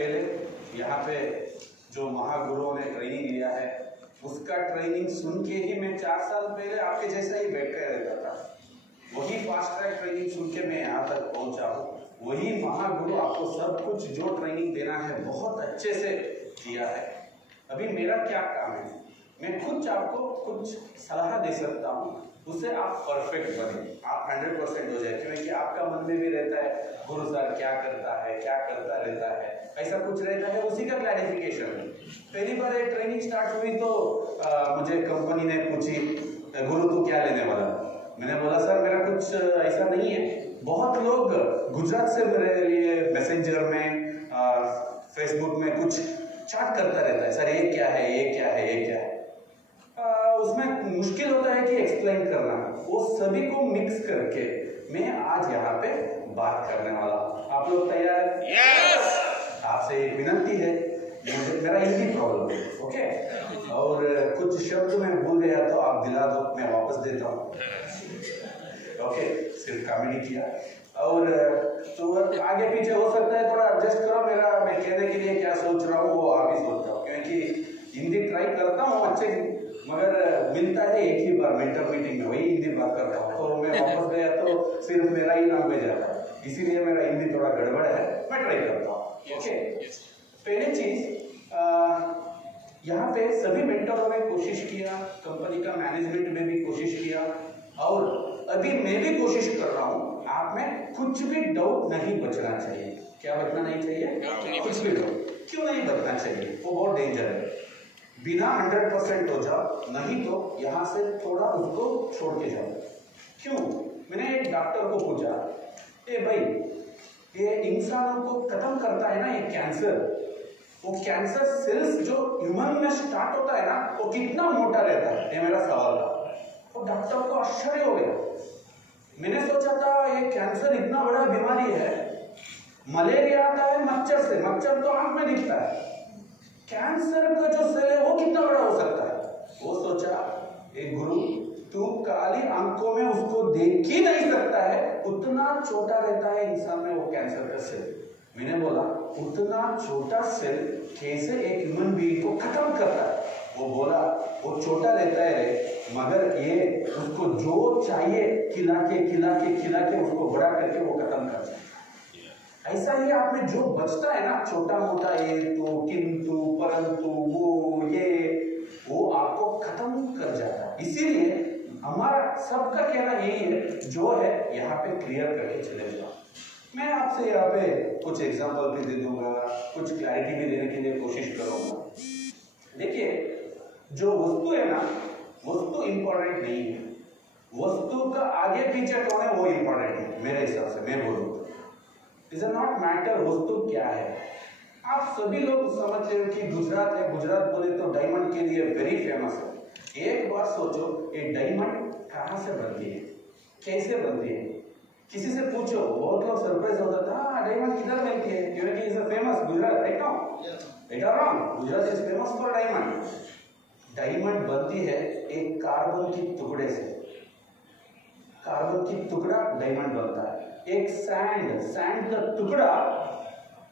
पहले यहाँ पे जो महागुरुओं ने ट्रेनिंग लिया है उसका ट्रेनिंग सुन के ही मैं 4 साल पहले आपके जैसा ही बैठ कर रहता था। वही फास्ट ट्रैक ट्रेनिंग सुन के मैं यहाँ तक पहुँचा हूँ। वही महागुरु आपको सब कुछ जो ट्रेनिंग देना है बहुत अच्छे से दिया है। अभी मेरा क्या काम है, मैं खुद आपको कुछ सलाह दे सकता हूँ, उससे आप परफेक्ट बने, आप 100% हो जाए। क्योंकि आपका मन में भी रहता है गुरु सर क्या करता है, क्या करता रहता है, ऐसा कुछ रहता है, उसी का क्लैरिफिकेशन। पहली बार एक ट्रेनिंग स्टार्ट हुई तो मुझे कंपनी ने पूछी गुरु तू क्या लेने वाला। मैंने बोला सर मेरा कुछ ऐसा नहीं है। बहुत लोग गुजरात से मेरे लिए मैसेंजर में फेसबुक में कुछ चैट करता रहता है, सर ये क्या है, ये क्या है, ये क्या है। उसमें मुश्किल होता है कि एक्सप्लेन करना। वो सभी को मिक्स करके मैं आज यहाँ पे बात करने वाला हूँ। आप लोग तैयार? yes! आपसे एक विनंती है, मुझे मेरा हिंदी प्रॉब्लम है, ओके? और कुछ शब्द मैं भूल गया तो आप दिला दो, मैं वापस देता हूँ। ओके, सिर्फ कॉमेडी किया। और तो आगे पीछे हो सकता है, थोड़ा एडजस्ट करो। मैं कहने के लिए क्या सोच रहा हूँ वो आप ही सोच रहा हूँ, क्योंकि हिंदी ट्राई करता हूँ अच्छे, मगर मिलता है एक ही बार मेंटर मीटिंग में, वही हिंदी बात करता हूँ। तो मैं वापस गया तो सिर्फ मेरा ही लैंग्वेज आता है, इसीलिए मेरा हिंदी थोड़ा गड़बड़ है। मैं ट्राई करता हूँ। ओके, पहली चीज, यहाँ पे सभी मेंटरों ने कोशिश किया, कंपनी का मैनेजमेंट में भी कोशिश किया, और अभी मैं भी कोशिश कर रहा हूँ। आप में कुछ भी डाउट नहीं बचना चाहिए। क्या बचना नहीं चाहिए? कुछ भी डाउट क्यों नहीं बचना चाहिए? वो बहुत डेंजर है। बिना 100% हो जाओ, नहीं तो यहाँ से थोड़ा उसको छोड़ के जाओ। क्यों? मैंने एक डॉक्टर को पूछा, ए भाई ये इंसानों को खत्म करता है ना ये कैंसर, वो कैंसर सेल्स जो ह्यूमन में स्टार्ट होता है ना वो कितना मोटा रहता है? ये मेरा सवाल था। तो डॉक्टर को आश्चर्य हो गया। मैंने सोचा था ये कैंसर इतना बड़ा बीमारी है, मलेरिया आता है मच्छर से, मच्छर तो आंख में दिखता है, कैंसर का जो सेल है वो कितना बड़ा हो सकता है? वो सोचा, एक गुरु तू काली आंखों में उसको देख ही नहीं सकता है, उतना छोटा रहता है इंसान में वो कैंसर का सेल। मैंने बोला उतना छोटा सेल कैसे एक ह्यूमन बीइंग को खत्म करता है? वो बोला वो छोटा रहता है मगर ये उसको जो चाहिए खिला के उसको बड़ा करके वो खत्म करता है। ऐसा ही आप में जो बचता है ना छोटा मोटा, ये तो किंतु परंतु वो ये, वो आपको खत्म कर जाता है। इसीलिए हमारा सबका कहना यही है, जो है यहाँ पे क्लियर करके चले जाओ। मैं आपसे यहाँ पे कुछ एग्जांपल भी दे दूंगा, कुछ क्लैरिटी भी देने के लिए कोशिश करूंगा। देखिए, जो वस्तु है ना, वस्तु इंपॉर्टेंट नहीं है, वस्तु का आगे पीछे कौन है वो इंपॉर्टेंट है। मेरे हिसाब से मैं बोलूँ इज नॉट मैटर वस्तु क्या है। आप सभी लोग समझ रहे हो कि गुजरात है, गुजरात बोले तो डायमंड के लिए वेरी फेमस है। एक बार सोचो, ये डायमंड कहाँ से बनती है, कैसे बनती है? किसी से पूछो, बहुत लोग सरप्राइज होता था, हाँ डायमंड किधर बनती है, क्योंकि is famous Gujarat, right now? Right और wrong? Gujarat is famous for diamond. Diamond बनती है एक कार्बन की टुकड़े से, कार्बन की टुकड़ा डायमंड बनता है। एक सैंड का टुकड़ा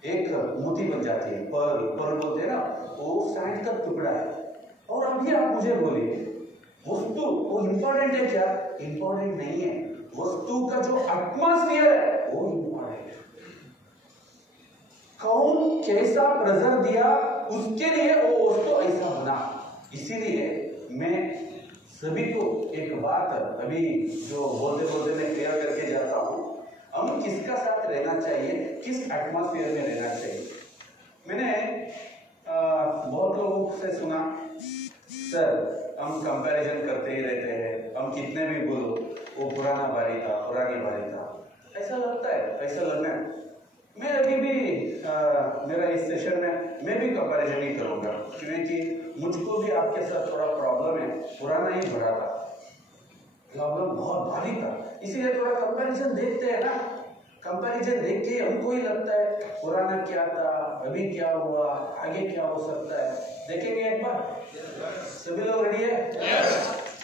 एक मोती बन जाती है, पर्ल बोलते हैं ना, वो सैंड का टुकड़ा है। और अभी आप मुझे बोलिए वस्तु वो इंपॉर्टेंट है क्या? इंपॉर्टेंट नहीं है। वस्तु का जो एटमॉस्फेयर है वो इंपॉर्टेंट है। कौन कैसा प्रेशर दिया उसके लिए वो वस्तु ऐसा बना। इसीलिए मैं सभी को एक बात अभी जो बोलते मैं क्लियर करके जाता हूँ, हम किसका साथ रहना चाहिए, किस एटमॉस्फेयर में रहना चाहिए। मैंने बहुत लोगों से सुना, सर हम कंपैरिजन करते ही रहते हैं, हम कितने भी बोलो वो पुराना बारी था, पुरानी बारी था, ऐसा लगता है, ऐसा लगना है। मैं अभी भी मेरा इस सेशन में मैं भी कंपैरिजन ही करूँगा, क्योंकि मुझको भी आपके साथ थोड़ा प्रॉब्लम है। पुराना ही बड़ा था, प्रॉब्लम बहुत भारी था, इसीलिए थोड़ा कंपैरिजन देखते हैं ना। कंपैरिजन देख के हमको ही लगता है पुराना क्या था, अभी क्या हुआ, आगे क्या हो सकता है। देखेंगे एक बार? सभी लोग रेडी है?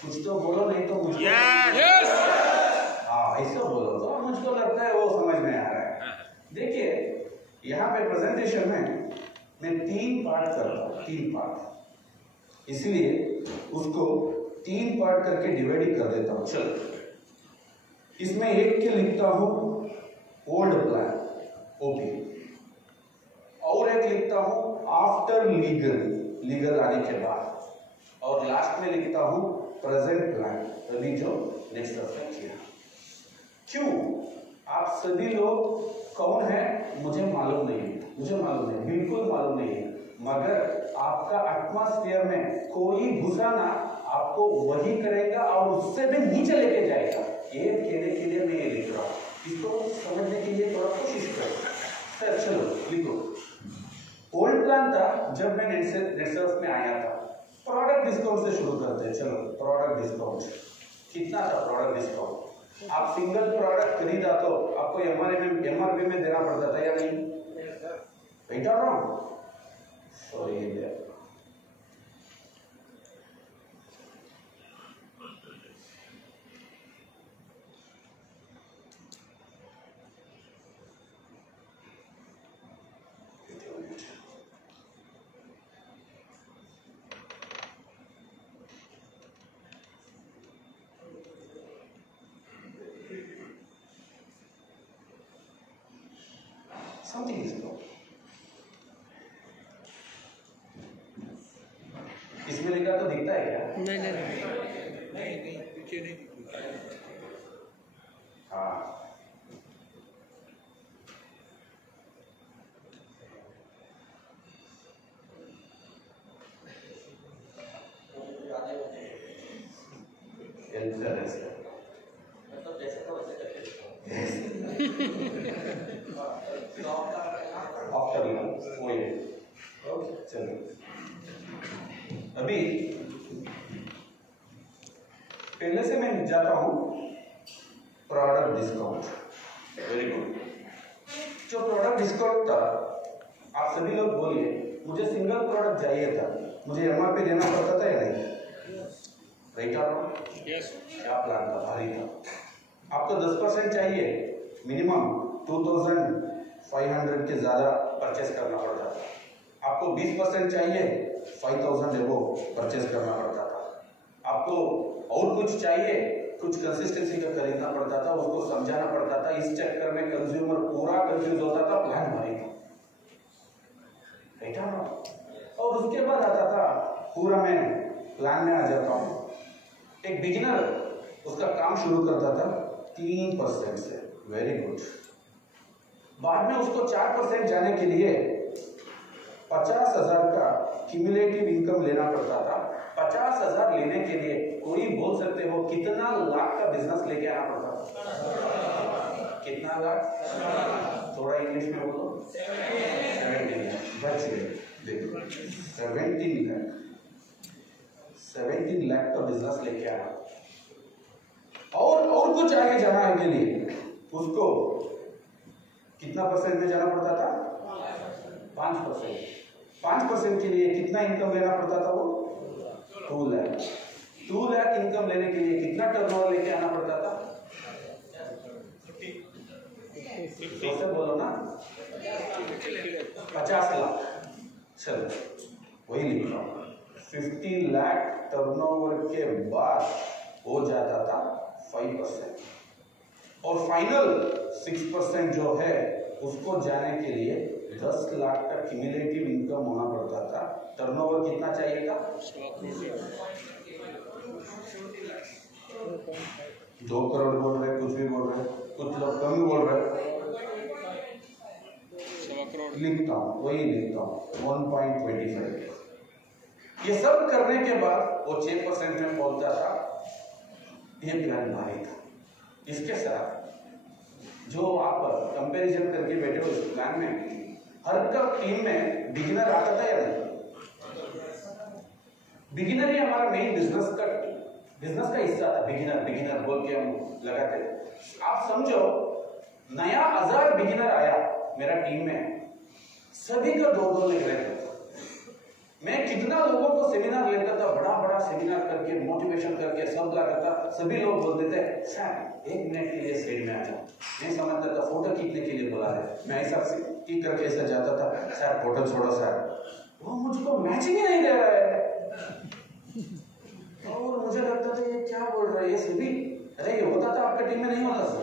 कुछ तो बोलो, नहीं तो मुझको हाँ ऐसा बोलो तो मुझको लगता है वो समझ में आ रहा है। देखिए, यहाँ पे प्रेजेंटेशन में मैं 3 पार्ट करता हूँ, 3 पार्ट, इसलिए उसको 3 पार्ट करके डिवाइड कर देता हूँ। चलो, इसमें एक के लिखता हूँ ओल्ड प्लान ओपी, और एक लिखता हूँ आफ्टर लीगल आने के बाद, और लास्ट में लिखता हूँ प्रेजेंट प्लान, अभी जो नेक्स्ट में किया। क्यों? आप सभी लोग कौन है मुझे मालूम नहीं है, बिल्कुल मालूम नहीं है, मगर आपका एटमॉस्फेयर में कोई घुसाना आपको वही करेगा और उससे भी नीचे लेके जाएगा। ये कहने के लिए मैं ये लिख रहा हूँ, इसको समझने के लिए थोड़ा कोशिश करो। सर चलो लिखो। ओल्ड प्लान था जब मैं नेटसर्फ में आया था। प्रोडक्ट डिस्काउंट से शुरू करते हैं। चलो, प्रोडक्ट डिस्काउंट कितना था? प्रोडक्ट डिस्काउंट आप सिंगल प्रोडक्ट खरीदा तो आपको एमआरपी में देना पड़ता था या नहीं? राइट और wrong? Sorry, something is wrong. इसमें लिखा तो दिखता है क्या? नहीं, पीछे नहीं दिखता। हाँ, अभी पहले से मैं जाता हूं प्रोडक्ट डिस्काउंट। Very good. जो प्रोडक्ट डिस्काउंट था, आप सभी लोग बोलिए, मुझे सिंगल प्रोडक्ट चाहिए था, मुझे एमआरपी देना पड़ता था या नहीं? राइट और रॉन्ग? यस। क्या प्लान था? भारी था। आपको 10% चाहिए, मिनिमम 2500 के ज्यादा परचेस करना पड़ता था। आपको 20% चाहिए, 5000 एबो परचेस करना पड़ता था। आपको और कुछ चाहिए, कुछ कंसिस्टेंसी का खरीदना पड़ता था, उसको समझाना पड़ता था। इस चक्कर में कंज्यूमर पूरा कंफ्यूज होता था, प्लान भारी था। बेटा, और उसके बाद आता था पूरा मैं प्लान में आ जाता हूँ। एक बिगिनर उसका काम शुरू करता था 3% से। Very good. बाद में उसको 4% जाने के लिए 50,000 का क्यूमुलेटिव इनकम लेना पड़ता था। 50,000 लेने के लिए कोई बोल सकते हो कितना लाख का बिजनेस लेके आना पड़ता था? कितना लाख? थोड़ा इंग्लिश में बोलो। 17 लाख। बच गए, देखो 17 लाख का बिजनेस लेके आना। और कुछ आगे जाना है के लिए उसको कितना परसेंट में जाना पड़ता था? 5%। 5% के लिए कितना इनकम लेना पड़ता था? वो 2 लाख। 2 लाख इनकम लेने के लिए कितना टर्नओवर लेके आना पड़ता था? 2 से बोलो ना, 50 लाख। चलो वही लिख रहा हूँ। 50 लाख टर्नओवर के बाद हो जाता था 5%, और फाइनल 6% जो है उसको जाने के लिए 10 लाख का क्यूमुलेटिव इनकम होना पड़ता था। टर्नओवर कितना चाहिए था? 2 करोड़ बोल रहे, कुछ भी बोल रहे, कुछ लोग कम ही बोल रहे। लिखता हूँ, वही लिखता हूँ 1.25। ये सब करने के बाद वो 6% में पहुंचता था। ये प्लान भारी था। इसके साथ जो आप कंपैरिजन करके बैठे हो इस प्लान में, हर का टीम में बिगिनर आता था या नहीं? बिगिनर ही हमारा मेन बिजनेस का हिस्सा था। बिगिनर बोल के हम लगाते। आप समझो, नया 1000 बिगिनर आया मेरा टीम में, सभी का 2-2 लिख रहे थे। मैं कितना लोगों को सेमिनार लेता था, बड़ा बड़ा सेमिनार करके मोटिवेशन करके सब लाता था, सभी लोग बोलते थे सर 1 मिनट के लिए साइड में आ जाओ। मैं समझता था फोटो खींचने के लिए बुला रहे, मैं ऐसा खींच करके ऐसा जाता था, सर फोटो छोड़ो सर, वो मुझको मैचिंग ही नहीं दे रहा है। और मुझे लगता था ये क्या बोल रहा है ये सभी। अरे ये होता था आपके टीम में नहीं होता सर।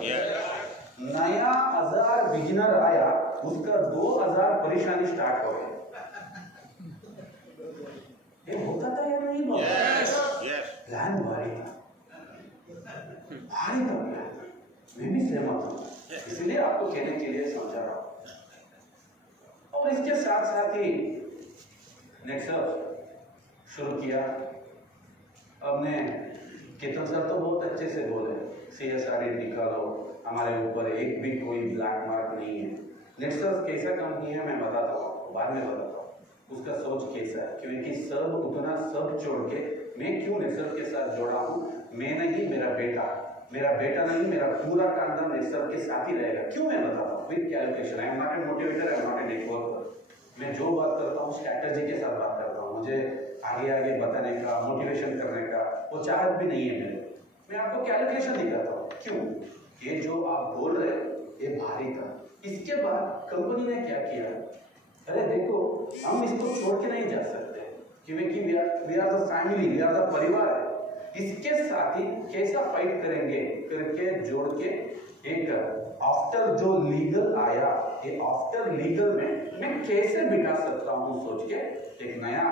नया 1000 बिगिनर आया, उसका 2000 परेशानी स्टार्ट हो गई। ये होता था या नहीं होता? प्लान भारी था, भारी था प्लान। मैं भी सहमत हूँ, इसलिए आपको कहने के लिए समझा रहा हूँ। और इसके साथ साथ ही नेटसर्फ शुरू किया। हमने केतन सर तो बहुत अच्छे से बोले CSR निकालो, हमारे ऊपर एक भी कोई ब्लैक मार्क नहीं है। नेटसर्फ कैसा कंपनी है मैं बताता हूँ, बाद में बताता हूँ उसका सोच कैसा है, क्योंकि सब उतना सब छोड़ के मैं क्यों नेटसर्फ के साथ जोड़ा हूँ। मैं नहीं, मेरा बेटा नहीं, मेरा पूरा खानदान नेटसर्फ के साथ ही रहेगा। क्यों मैं बताता हूँ with calculation. I am not a motivator, I am not a networker. मैं जो बात करता हूँ स्ट्रैटेजी के साथ बात करता हूँ। मुझे आगे बताने का, मोटिवेशन करने का वो चाहत भी नहीं है मेरे। मैं आपको कैलकुलेशन दिखाता हूँ। क्यों? ये जो आप बोल रहे ये भारी था। इसके बाद कंपनी ने क्या किया, अरे देखो हम इसको छोड़ के नहीं जा सकते, क्योंकि we are the family, we are the परिवार है। इसके साथ ही कैसा फाइट करेंगे करके जोड़ के एक आफ्टर जो लीगल आया, ये आफ्टर लीगल में मैं कैसे बिठा सकता हूँ सोच के एक नया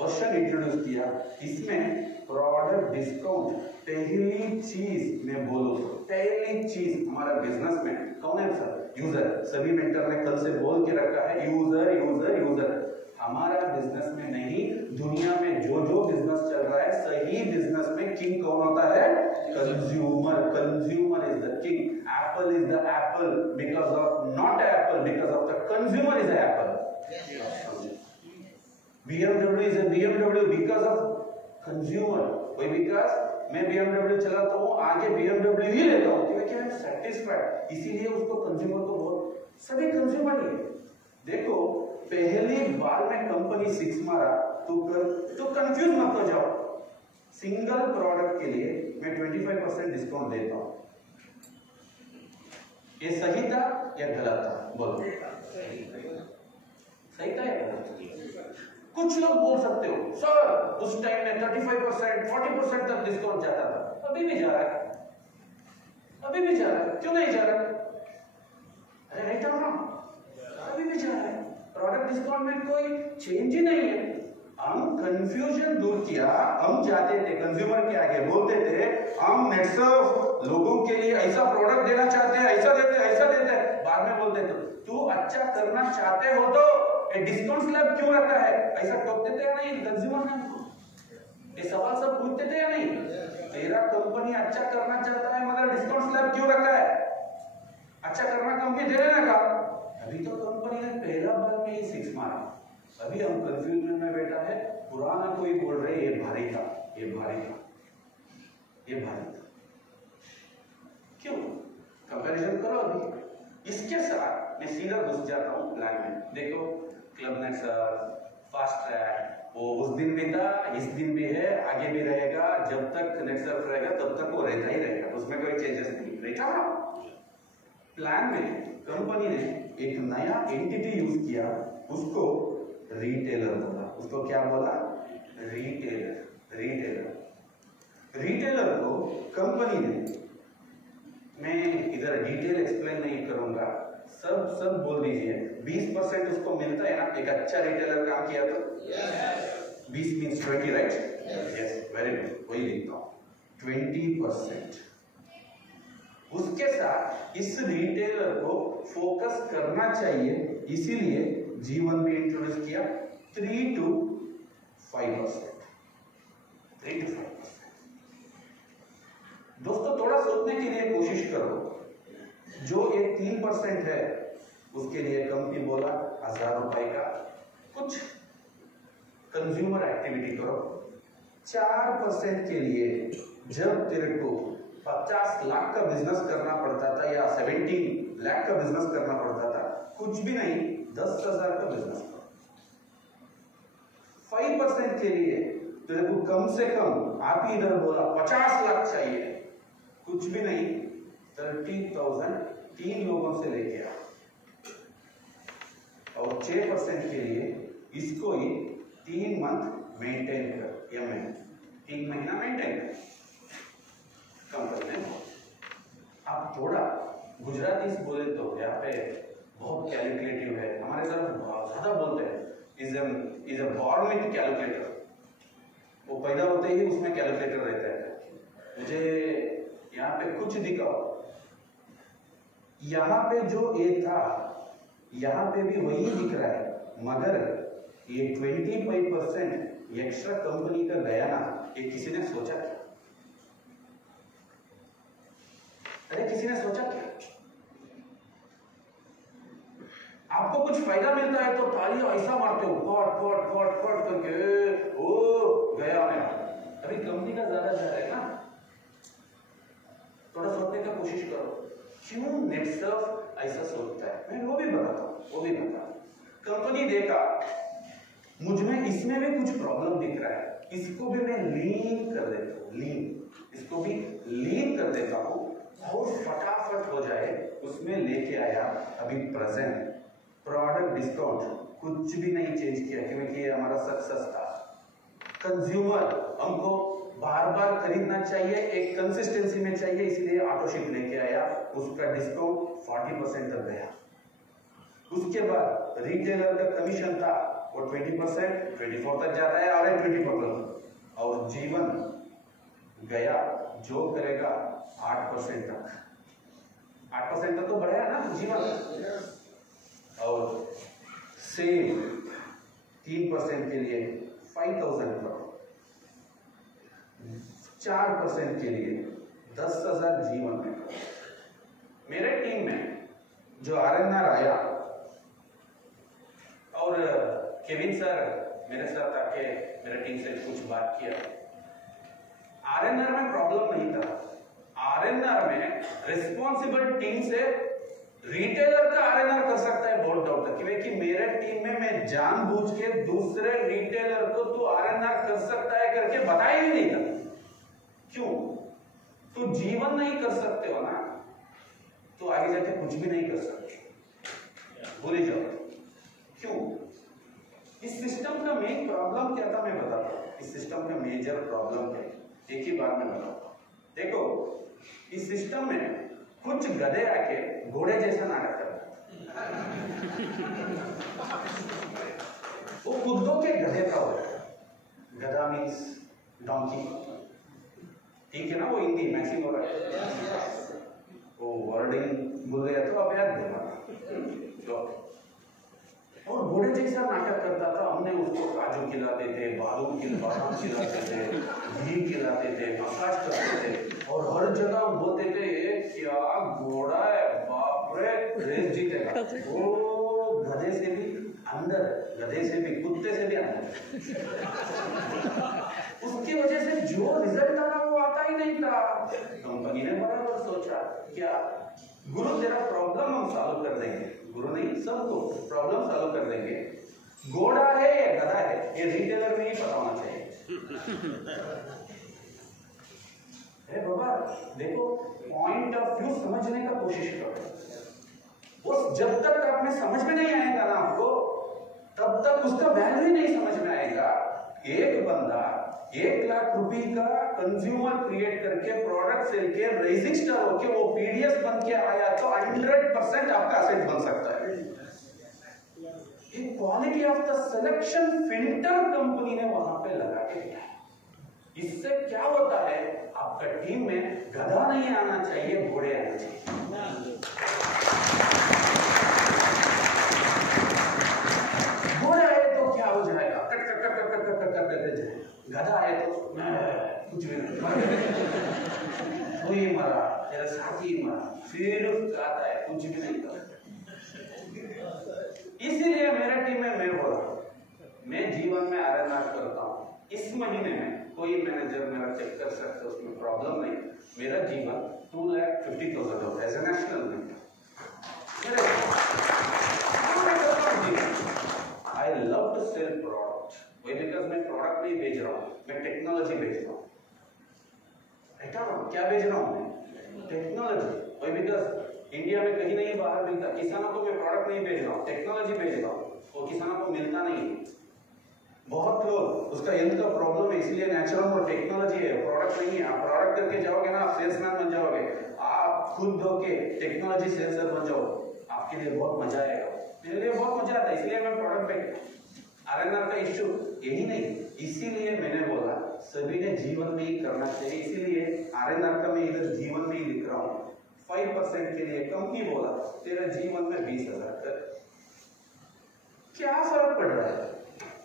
वर्जन इंट्रोड्यूस किया। इसमें प्रोडक्ट डिस्काउंट पहली चीज मैं बोलूँ, पहली चीज हमारा बिजनेस में कौन है सर? यूजर। सभी मेंटर ने कल से बोल के रखा है यूजर यूजर यूजर। हमारा बिजनेस में नहीं, दुनिया में जो बिजनेस चल रहा है, सही बिजनेस में किंग कौन होता है? Consumer. Consumer is the king. Apple is the Apple because of not Apple, because of the consumer is Apple. BMW is a BMW because of consumer। कोई बिकॉज मैं BMW चलाता हूँ, आगे BMW ही लेता हूँ क्योंकि मैं सेटिस्फाइड, इसीलिए उसको कंज्यूमर को बहुत सभी कंज्यूमर ही। देखो पहली बार में कंपनी 6 मारा तो कंफ्यूज मत हो जाओ। सिंगल प्रोडक्ट के लिए मैं 25% डिस्काउंट देता हूँ। ये सही था या गलत था? बोलो सही था या गलत? कुछ लोग बोल सकते हो सर उस टाइम में 35% 40% तक डिस्काउंट जाता था, अभी भी जा रहा है, अभी भी जा रहा है, क्यों नहीं जा रहा? अरे राइट और रॉन्ग, अभी भी जा रहा है। प्रोडक्ट डिस्काउंट में कोई चेंज ही नहीं है। हम कंफ्यूजन दूर किया, हम जाते थे कंज्यूमर के आगे बोलते थे हम नेटसर्फ लोगों के लिए ऐसा प्रोडक्ट देना चाहते हैं, ऐसा देते हैं। बाद में बोलते थे तू अच्छा करना चाहते हो तो डिस्काउंट स्लैब क्यों रखा है? ऐसा टोकते थे या नहीं कंज्यूमर ने? ये सवाल सब पूछते थे या नहीं? तेरा कंपनी अच्छा करना चाहता है मगर डिस्काउंट स्लैब क्यों रखा है? अच्छा करना कंपनी दे देना का। अभी तो कंपनी ने पहला बार में ही 6 मारा, अभी हम कंफ्यूजन में बैठा है। पुराना कोई बोल रहे ये भारी था, ये भारी था, ये भारी था। क्यों? कंपैरिजन करो अभी। इसके साथ मैं सीधा घुस जाता हूँ प्लान में। देखो क्लब नेटसर्फ, फास्ट ट्रैक वो उस दिन भी था, इस दिन भी है, आगे भी रहेगा। जब तक नेटसर्फ रहेगा तब तक वो रहता ही रहेगा, उसमें कोई चेंजेस नहीं रहेगा ना। प्लान में कंपनी ने एक नया एंटिटी यूज किया, उसको रिटेलर बोला। उसको क्या बोला? रिटेलर को कंपनी ने, मैं इधर डिटेल एक्सप्लेन नहीं करूंगा, सब बोल दीजिए। 20% उसको मिलता है ना, एक अच्छा रिटेलर काम किया तो 20 means 20 right? Yes, very good, वही लिखता हूँ 20%। उसके साथ इस रिटेलर को फोकस करना चाहिए, इसीलिए जीवन में इंट्रोड्यूस किया 3 to 5%। दोस्तों थोड़ा सोचने के लिए कोशिश करो। जो एक 3% है उसके लिए कंपनी बोला 1000 रुपए का कुछ कंज्यूमर एक्टिविटी करो। 4% के लिए जब तेरे को 50 लाख का बिजनेस करना पड़ता था या 17 लाख का बिजनेस करना पड़ता था, कुछ भी नहीं 10,000 का बिजनेस करो। 30% के लिए तो देखो कम से कम आप ही इधर बोला 50 लाख चाहिए, कुछ भी नहीं 30,000 3 लोगों से लेके आ, और 6% के लिए इसको ही 3 मंथ मेंटेन कर, या 3 महीना मेंटेन कर कंपनी में। आप थोड़ा गुजराती से बोले तो यहाँ पे बहुत कैलकुलेटिव है, हमारे तरफ ज्यादा बोलते हैं is a born with calculator, वो पैदा होते ही उसमें कैलकुलेटर रहता है। मुझे यहाँ पे कुछ दिखाओ, यहाँ पे जो ए था यहाँ पे भी वही दिख रहा है, मगर ये 25% एक्स्ट्रा कंपनी का गया ना, ये किसी ने सोचा क्या? अरे किसी ने सोचा क्या? आपको कुछ फायदा मिलता है तो तालियां ऐसा मारते हो फट फट फट फट करके, ओ गया मेरा। अभी कंपनी का ज्यादा जा रहा है ना, थोड़ा सोचने का कोशिश करो, क्यों नेटसर्फ ऐसा सोचता है? मैं वो भी बताता हूँ, वो भी बताता हूँ। कंपनी देखा मुझ में इसमें भी कुछ प्रॉब्लम दिख रहा है, इसको भी मैं लीन कर देता हूँ, इसको भी लीन कर देता हूँ और फटाफट हो जाए, उसमें लेके आया। अभी प्रेजेंट प्रोडक्ट डिस्काउंट कुछ भी नहीं चेंज किया, क्योंकि ये हमारा सक्सेस था। कंज्यूमर हमको बार बार खरीदना चाहिए, एक कंसिस्टेंसी में चाहिए, इसलिए ऑटोशिप लेके आया, उसका डिस्काउंट 40% तक गया। उसके बाद रिटेलर का कमीशन था वो 20% 24 तक जाता है, और 20%, और जीवन गया जो करेगा 8% तक, 8% तक तो बढ़ाया ना जीवन। और सेम 3% के लिए 5,000 करोड़, 4% के लिए 10,000 जीवन में। मेरे टीम में जो आरएनआर आया, और केविन सर मेरे साथ आके मेरे टीम से कुछ बात किया, आरएनआर में प्रॉब्लम नहीं था, आरएनआर में रिस्पॉन्सिबल टीम से रिटेलर का आरएनआर कर सकता है बहुत डाउट तक, क्योंकि मेरे टीम में मैं जानबूझ के दूसरे रिटेलर को तू आरएनआर कर सकता है करके बताया ही नहीं था। क्यों? तो जीवन नहीं कर सकते हो ना, तो आगे जाके कुछ भी नहीं कर सकते, भूल जाओ। क्यों? इस सिस्टम का मेन प्रॉब्लम क्या था मैं बताता हूं। इस सिस्टम का मेजर प्रॉब्लम है, एक ही बार में बताता हूं। देखो, इस सिस्टम में कुछ गधे आके घोड़े जैसा नाटक करता, वो खुदों के गधे का होता है। गधा मीन्स डोंकी, ठीक है ना? वो हिंदी मैक्सिम हो रहा है, वो वर्डिंग भूल गया तो अब याद देना। और घोड़े जैसा नाटक करता था। हमने उसको काजू खिलाते थे, बादाम खिलाते थे, घी खिलाते थे, मसाज करते थे, और हर जगह बोलते थे क्या घोड़ा है, बाप रे, रेस जीतेगा। वो गधे से भी अंदर, गधे से भी, कुत्ते से भी अंदर। उसकी वजह से जो रिजल्ट आना वो आता ही नहीं था। कंपनी ने बराबर सोचा क्या गुरु तेरा प्रॉब्लम हम सॉल्व कर देंगे, गुरु नहीं सबको प्रॉब्लम सॉल्व कर देंगे। घोड़ा है या गधा है ये रिटेलर में ही पता होना चाहिए। अरे बाबा देखो, पॉइंट ऑफ व्यू समझने का कोशिश करो। वो जब तक आप में समझ में नहीं आएगा ना आपको, तब तक उसका वैल्यू ही नहीं समझ में आएगा। एक बंदा 1 लाख रुपए का कंज्यूमर क्रिएट करके प्रोडक्ट सेल के रजिस्टर होके वो पीडीएस बन के आया तो 100% आपका असेट बन सकता है। Quality of the selection filter company ने वहां पे लगा के दिया। इससे क्या होता है, आपका टीम में गधा नहीं आना चाहिए, घोड़े आना चाहिए। घोड़ा है तो क्या हो जाएगा, cut cut cut cut cut cut करते जाए। गधा है तो कुछ भी नहीं, कोई मरा, तेरा साथी मरा, फिर आता है, कुछ भी नहीं करता। इसीलिए मेरे टीम में मैं बोला, मैं जीवन में आरएनआर करता हूँ। इस महीने में कोई मैनेजर मेरा चेक कर सकता है, उसमें प्रॉब्लम नहीं। मेरा जीवन 2,50,000 होता है एज ए नेशनल में। I love to sell product. वही बिकॉज मैं प्रोडक्ट नहीं बेच रहा हूँ, मैं टेक्नोलॉजी बेच रहा हूँ। क्या बेच रहा हूँ मैं? टेक्नोलॉजी। वही बिकॉज इंडिया में कहीं नहीं बाहर मिलता। किसानों को मैं प्रोडक्ट नहीं बेच रहा हूँ, टेक्नोलॉजी बेच रहा हूँ, वो किसानों को मिलता नहीं है। बहुत लोग उसका हेल्थ का प्रॉब्लम है, इसलिए नेचुरल और टेक्नोलॉजी है, प्रोडक्ट नहीं है। आप प्रोडक्ट करके जाओगे ना, आप सेल्समैन बन जाओगे, आप खुद धोके टेक्नोलॉजी सेल्सर बन जाओ, आपके लिए बहुत मजा आएगा। मेरे लिए बहुत मजा आता है, इसलिए मैं प्रोडक्ट बेचता हूँ। आरएनआर का इश्यू यही नहीं, इसीलिए मैंने बोला सभी ने जीवन में ही करना चाहिए, इसीलिए आरएनआर का मैं इधर जीवन में ही लिख रहा हूँ। 5% के लिए कंपनी बोला तेरा जीवन में 20,000 कर, क्या फर्क पड़ रहा है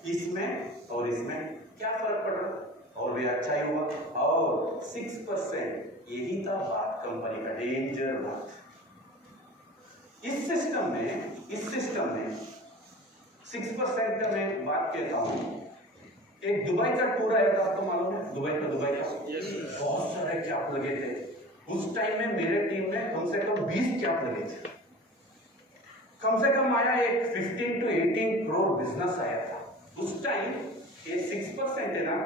इसमें और इसमें? क्या फर्क पड़ रहा है? और भी अच्छा ही हुआ। और 6% यही था बात, कंपनी का डेंजर बात। इस सिस्टम में 6% का मैं बात कहता हूं। एक दुबई का टूर आया था, आपको मालूम है? दुबई का बहुत सारे कैप लगे थे उस टाइम में। मेरे टीम में कम से कम 20 कैप लगे थे। कम से कम आया एक 15 to 18 करोड़ बिजनेस आया था उस टाइम। ये 6% है ना,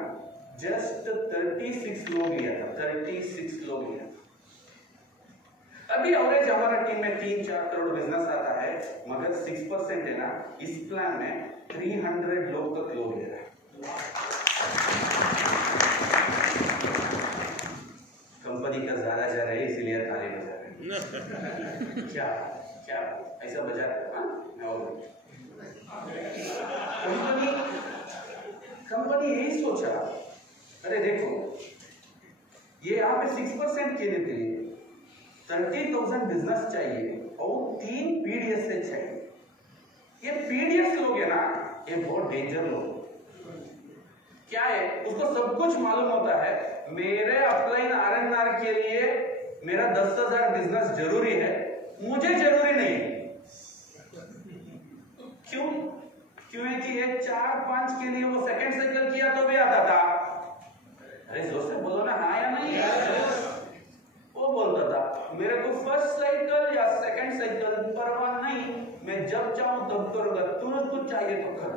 जस्ट 36 लोग लिया था, 36 लोग लिया था। अभी एवरेज हमारा टीम में 3-4 करोड़ बिजनेस आता है, मगर 6% है ना, इस प्लान में 300 लोग तक लोग ले रहा है। कंपनी का ज्यादा जा रहा है, इसीलिए ताली बजा रहे हैं। क्या ऐसा बजा कंपनी यही सोचा, अरे देखो ये यहाँ पे 6% के लिए 30,000 बिजनेस चाहिए और 3 पीडीएस से चाहिए। ये पीडीएस लोग है ना, ये बहुत डेंजर लोग। क्या है, उसको सब कुछ मालूम होता है। मेरे अपलाइन आरएनआर के लिए मेरा 10,000 बिजनेस जरूरी है, मुझे जरूरी नहीं। क्यों है कि ये 4-5 के लिए वो सेकंड साइकिल किया तो भी आता था। अरे जोर से बोलो ना, हाँ या नहीं? वो बोलता था मेरे को फर्स्ट साइकिल या सेकंड साइकिल परवाह नहीं, मैं जब चाहूं तब करूंगा, तुरंत कुछ चाहिए तो कर।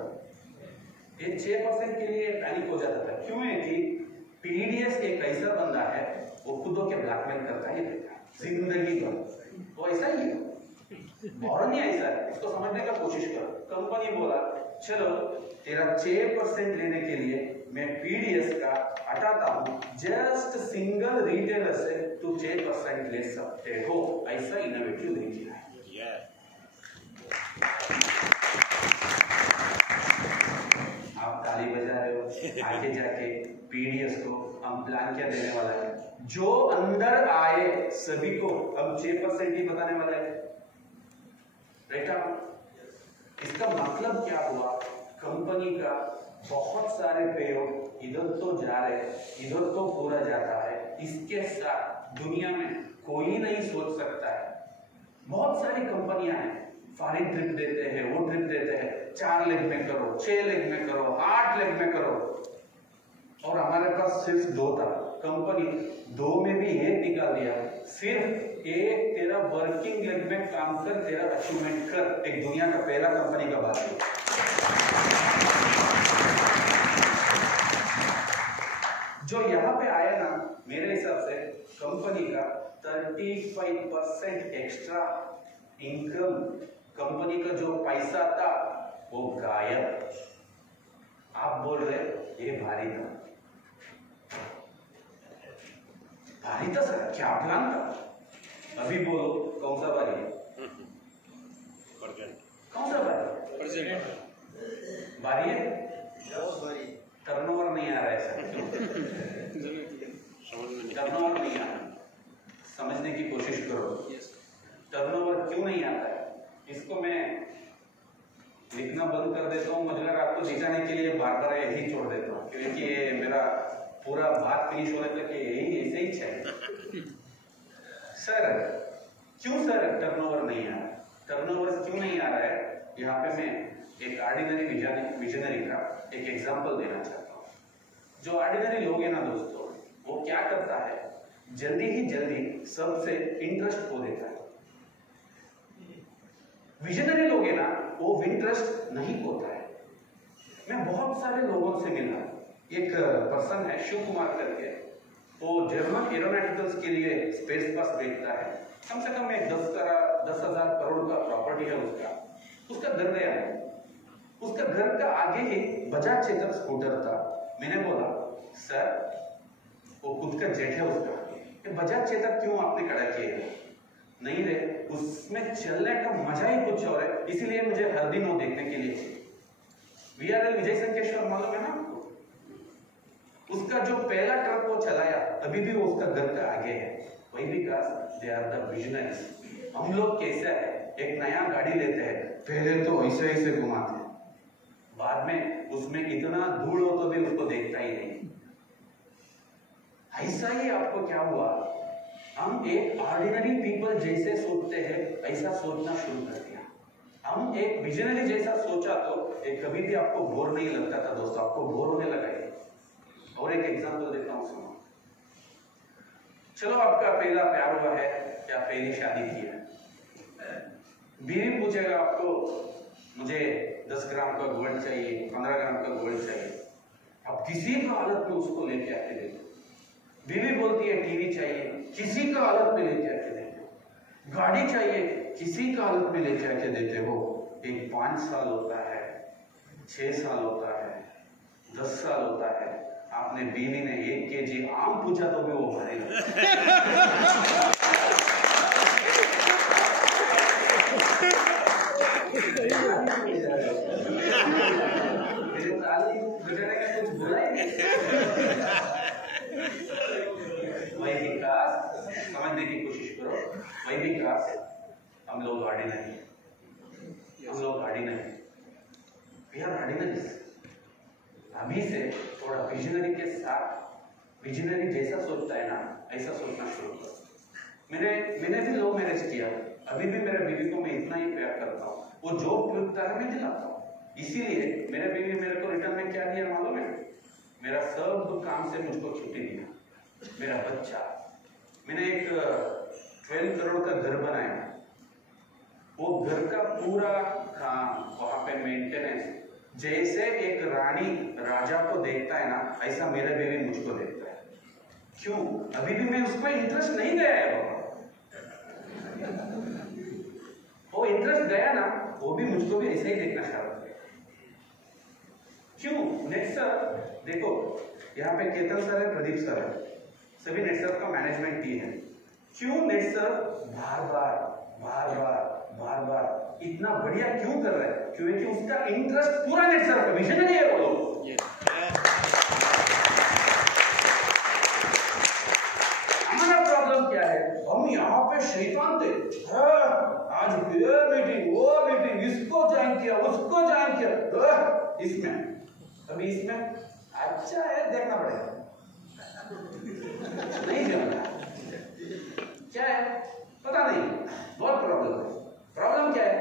ये 6% के लिए पैनिक हो जाता था। क्यों है कि पीडीएस एक ऐसा बंदा है, वो खुद के ब्लैकमेल करता है जिंदगी भर। वो ऐसा ही है, और नहीं ऐसा है, इसको समझने का कोशिश करो। कंपनी बोला चलो तेरा 6% लेने के लिए मैं पीडीएस का हटाता हूं, जस्ट सिंगल रिटेलर से तू 6% ले सकते हो। ऐसा इनोवेटिव नहीं किया है। आप ताली बजा रहे हो। आगे जाके पीडीएस को हम प्लान क्या देने वाला है, जो अंदर आए सभी को हम 6% ही बताने वाला है। इसका मतलब क्या हुआ, कंपनी का बहुत सारे प्रयोग इधर तो जा रहे, इधर तो पूरा जाता है। इसके साथ दुनिया में कोई नहीं सोच सकता है। बहुत सारी कंपनियां हैं, फॉरेन ट्रिप देते हैं, वो ट्रिप देते हैं, 4 लेग में करो, 6 लेग में करो, 8 लेग में करो, और हमारे पास सिर्फ 2 था। कंपनी 2 में भी 1 निकाल दिया, सिर्फ एक तेरा वर्किंग लेग में काम कर, तेरा अचीवमेंट कर। एक दुनिया का पहला कंपनी का बात है। जो यहाँ पे आया ना, मेरे हिसाब से कंपनी का 35% एक्स्ट्रा इनकम, कंपनी का जो पैसा था वो गायब। आप बोल रहे ये भारी था, भारी था सर, क्या प्लान था? अभी बोलो कौन सा भारी है? कौन सा भारी है? टर्नओवर नहीं आ रहा है सर। टर्नओवर नहीं आ रहा, समझने की कोशिश करो। टर्नओवर क्यों नहीं आता है, इसको मैं लिखना बंद कर देता हूँ, मगर आपको दिखाने के लिए बार बार यही छोड़ देता हूँ, क्योंकि ये मेरा पूरा बात फिनिश होने तक यही ऐसे ही चाहिए। सर क्यों सर टर्नओवर नहीं आ रहा? टर्नओवर क्यों नहीं आ रहा है? यहाँ पे मैं एक ऑर्डिनरी विजनरी का एक एग्जांपल देना चाहता हूँ। जो ऑर्डिनरी लोग हैं ना दोस्तों, वो क्या करता है, जल्दी ही जल्दी सबसे इंटरेस्ट खो देता है। विजनरी लोग हैं ना, वो इंटरेस्ट नहीं खोता है। मैं बहुत सारे लोगों एक पर्सन है शिव कुमार करके, वो जर्मन एरोनॉटिकल्स के लिए स्पेस बस बेचता है। कम से कम एक 10,000 करोड़ का प्रॉपर्टी है उसका घर गया है। उसका घर का आगे ही बजाज चेतक स्कूटर था। मैंने बोला सर, वो खुद का जेट है उसका, ये बजाज चेतक क्यों आपने खड़ा किया? नहीं रे, उसमें चलने का मजा ही कुछ और है, इसीलिए मुझे हर दिन वो देखने के लिए चाहिए। VRL विजय संकेश्वर मालूम है ना आपको? उसका जो पहला ट्रक वो चलाया, अभी भी वो उसका घर का आगे है। वही because they are the visionaries. हम लोग कैसे है, एक नया गाड़ी लेते हैं, पहले तो ऐसे ऐसे घुमाते हैं, बाद में उसमें इतना धूल हो तो भी उसको देखता ही नहीं। ऐसा ही आपको क्या हुआ, हम एक ऑर्डिनरी पीपल जैसे सोचते हैं, ऐसा सोचना शुरू कर दिया। हम एक विजनरी जैसा सोचा तो एक कभी भी आपको बोर नहीं लगता था दोस्तों, आपको बोर होने लगा है। और एक एग्जांपल देता हूं, सुनो। चलो, आपका पहला प्यार हुआ है या पहली शादी की है, बीवी पूछेगा आपको मुझे 10 ग्राम का गोल्ड चाहिए, 15 ग्राम का गोल्ड चाहिए। आप किसी का हालत में उसको लेके आके देते। बीवी बोलती है टीवी चाहिए, किसी का हालत में लेके आके देते। गाड़ी चाहिए, किसी का हालत में लेके आके देते हो। एक 5 साल होता है, 6 साल होता है, 10 साल होता है, आपने बीवी ने 1 kg आम पूछा तो भी वो भारी कुछ बुरा ही नहीं। वही विकास समझने की कोशिश करो, वही विकास हम लोग ऑर्डिनरी, वी आर ऑर्डिनरी। अभी से थोड़ा विजनरी के साथ, विजनरी जैसा सोचता है ना, ऐसा सोचना शुरू करो। मैंने भी लव मैरिज किया, अभी भी मेरे बीवी को मैं इतना ही प्यार करता हूँ। वो जो पूछता है मैं दिलाता हूँ। इसीलिए मेरे बीवी मेरे को रिटर्न में क्या दिया मालूम है? मेरा सब काम से मुझको छुट्टी दिया, मेरा बच्चा। मैंने एक 12 करोड़ का घर बनाया, वो घर का पूरा काम, वहां पे मेंटेनेंस, जैसे एक रानी राजा को देखता है ना, ऐसा मेरा बीवी मुझको देखता है। क्यों? अभी भी मैं उसको इंटरेस्ट नहीं गया है बाबा। वो इंटरेस्ट गया ना, वो भी मुझको भी ऐसे ही देखना चाहता है। क्यों? नेट सर देखो, यहाँ पे केतन सर है, प्रदीप सर है, सभी नेट सर का मैनेजमेंट टीम है। क्यों नेट सर बार बार इतना बढ़िया क्यों कर रहा है? क्योंकि उसका इंटरेस्ट पूरा नेट सर का विजन नहीं है। वो हमारा प्रॉब्लम क्या है? हम यहाँ पे शैतान थे, आज ये मीटिंग, वो मीटिंग, इसको ज्वाइन किया, उसको ज्वाइन किया, इसमें अभी इसमें अच्छा है, देखना पड़ेगा, नहीं जानना क्या है, पता नहीं, बहुत प्रॉब्लम है। प्रॉब्लम क्या है?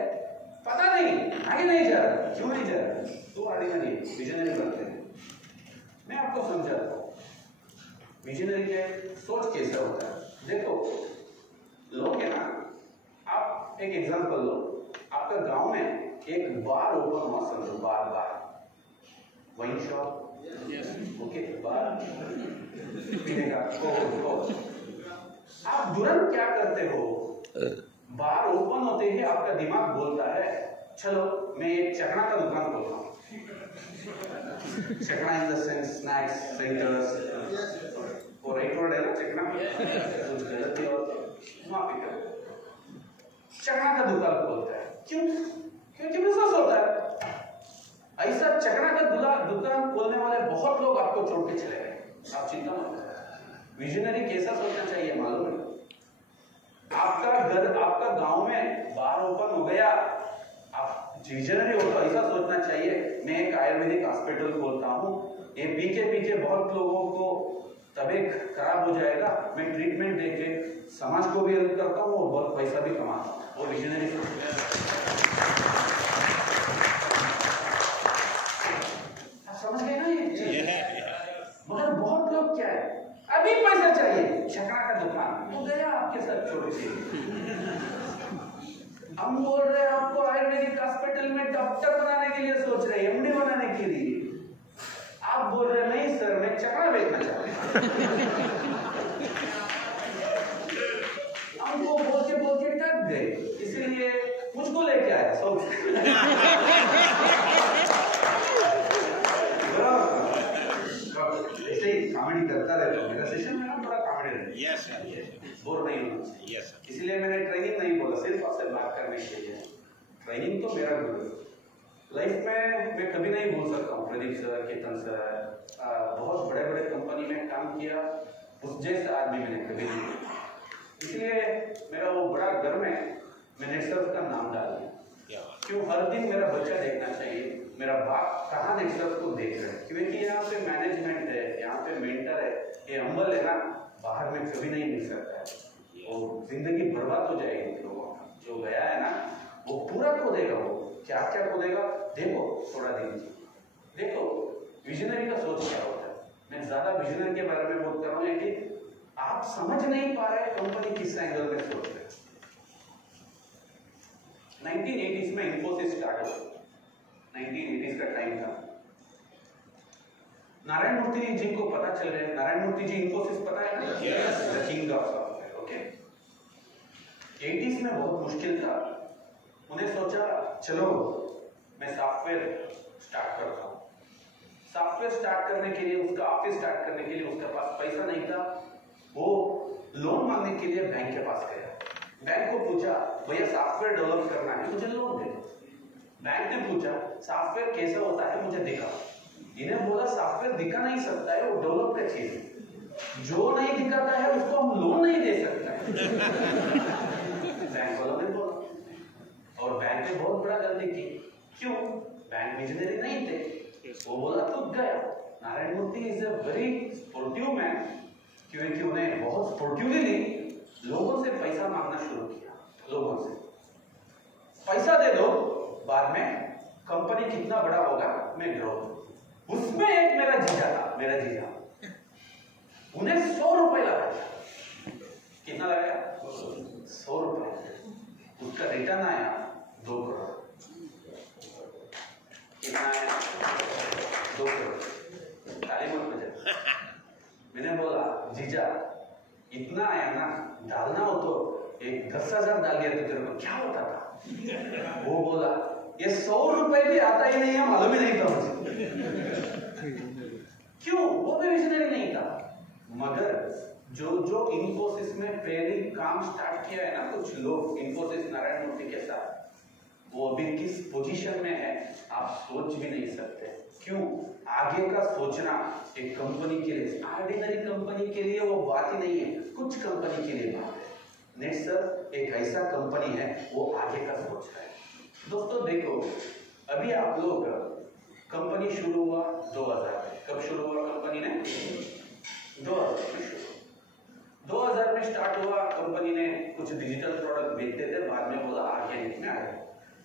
पता नहीं, आगे नहीं जा रहा। क्यों नहीं जा रहा? तो ऑर्डिनरी विजनरी बनते हैं। मैं आपको समझाता हूँ विजनरी क्या है, सोच कैसा होता है। देखो, लोग है ना, आप एक एग्जांपल लो, आपका गांव में एक बार ओपन हुआ, समझो बार वाइन शॉप, ओके, बार पीने का, आप तुरंत क्या करते हो? बार ओपन होते ही आपका दिमाग बोलता है चलो मैं एक चकना का दुकान खोलता हूँ। चकना in the sense snacks centres, और एक वर्ड है ना चकना, कुछ गलत ही और माफी कर, चकना का दुकान खोलता है। क्यों? क्योंकि बिजनेस होता है। ऐसा चकना का दुकान खोलने वाले बहुत लोग आपको छोड़ के चले गए, आप चिंता मत करो। विजनरी कैसा सोचना चाहिए मालूम है? आपका घर, आपका गांव में बार ओपन हो गया, आप विजनरी हो तो ऐसा सोचना चाहिए मैं एक आयुर्वेदिक हॉस्पिटल खोलता हूँ, ये पीके बहुत लोगों को तबीयत खराब हो जाएगा, मैं ट्रीटमेंट देके समाज को भी हेल्प करता हूँ और बहुत पैसा भी कमाता हूँ। वो विजनरी समझ गए ना ये चीज? मगर बहुत लोग क्या है, अभी पैसा चाहिए, चकना का दुकान तो गया आपके साथ छोड़ के। हम बोल रहे हैं आपको आयुर्वेदिक हॉस्पिटल में डॉक्टर बनाने के लिए सोच रहे हैं, एमडी बनाने के लिए। आप बोल रहे हैं नहीं एक चकरा बेचना चाहते हैं। हम वो बोल के थक गए, इसीलिए मुझको लेके आया सोच। ऐसे ही कॉमेडी करता रहता हूँ, मेरा सेशन में ना बड़ा कॉमेडी रहता है। यस सर, बोर नहीं होना चाहिए। Yes sir. इसलिए मैंने ट्रेनिंग नहीं बोला, सिर्फ आपसे बात करने के लिए। ट्रेनिंग तो मेरा गुरु है। लाइफ में मैं कभी नहीं भूल सकता हूँ प्रदीप सर, केतन सर, बहुत बड़े बड़े कंपनी में काम किया, उस जैसा आदमी मैंने कभी नहीं देखा। इसलिए मेरा वो बड़ा गर्व है, मैंने सर का नाम डाल दिया। क्यों? हर दिन मेरा बच्चा देखना चाहिए मेरा बाप कहाँ नेक्सर्फ को देख रहे हैं, क्योंकि यहाँ पे मैनेजमेंट है, यहाँ पे मेंटर है, ये हम्बल है ना, बाहर में कभी नहीं मिल सकता है। वो जिंदगी बर्बाद हो जाएगी लोगों का। जो गया है ना वो पूरा खोदेगा, वो क्या क्या खोदेगा। देखो थोड़ा दिन देखो विजनरी का सोच क्या होता है। मैं ज्यादा विजनरी के बारे में बात कर रहा हूँ कि आप समझ नहीं पा रहे कंपनी किस एंगल में सोच रहे। 1980s में इंफोसिस स्टार्ट हुआ, 1980s का टाइम था। नारायण मूर्ति जी को पता चल रहा है, नारायण मूर्ति जी इंफोसिस पता है ना? The king of software. Okay, 80s में बहुत मुश्किल था। उन्हें सोचा चलो मैं सॉफ्टवेयर स्टार्ट करता हूँ। सॉफ्टवेयर स्टार्ट करने के लिए, उसका ऑफिस स्टार्ट करने के लिए उसके पास पैसा नहीं था। वो लोन मांगने के लिए बैंक के पास गया। बैंक को पूछा भैया सॉफ्टवेयर डेवलप करना है, मुझे लोन दे दो। बैंक ने पूछा सॉफ्टवेयर कैसा होता है मुझे दिखाओ। इन्हें बोला सॉफ्टवेयर दिखा नहीं सकता है, वो डेवलप का चीज है, जो नहीं दिखाता है उसको हम लोन नहीं दे सकते। बैंक वालों ने बोला, और बैंक ने बहुत बड़ा गलती की। क्यों? बैंक विजनरी नहीं थे। वो बोला तो गया। Narayan Murthy is a very sportive man, क्योंकि उन्हें बहुत स्पोर्टिवली लोगों से पैसा मांगना शुरू किया। लोगों से पैसा दे दो, बाद में कंपनी कितना बड़ा होगा मैं ग्रोथ। उसमें एक मेरा जीजा था, मेरा जीजा, उन्हें 100 रुपए लगाया। कितना लगाया? 100 रुपए। उसका रिटर्न आया 2 करोड़। कितना आया? 2 करोड़। ताली मत बजा। मैंने बोला जीजा इतना आया ना, डालना हो तो एक 10,000 डाल दिया तो तेरे को क्या होता था? वो बोला ये 100 रुपए भी आता ही नहीं है, मालूम ही नहीं था मुझे। क्यों? वो भी विजनरी नहीं था। मगर जो इंफोसिस में पहले काम स्टार्ट किया है ना कुछ लोग, इंफोसिस नारायण मूर्ति के साथ, वो अभी किस पोजीशन में है आप सोच भी नहीं सकते। क्यों? आगे का सोचना एक कंपनी के लिए, ऑर्डिनरी कंपनी के लिए वो बात ही नहीं है, कुछ कंपनी के लिए बात है। नेक्सर्फ एक ऐसा कंपनी है वो आगे का सोच रहा है। दोस्तों देखो, अभी आप लोग कंपनी शुरू हुआ 2000 में। कब शुरू हुआ कंपनी ने? 2000 में शुरू। 2000 में स्टार्ट हुआ कंपनी ने, कुछ डिजिटल प्रोडक्ट बेचते थे, बाद में बोला ऑर्गेनिक में आ गए।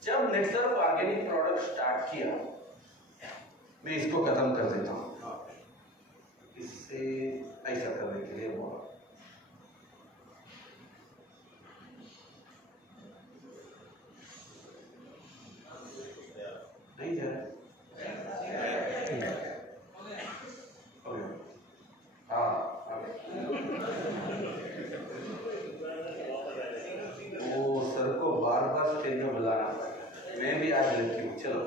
जब नेक्सर्फ ऑर्गेनिक प्रोडक्ट स्टार्ट किया, मैं इसको खत्म कर देता हूं, इससे ऐसा करने के लिए बोला। नहीं जा रहा? वो सर को बार बार स्टेज में बुलाना पड़ेगा। मैं भी आज लड़की हूँ, चलो।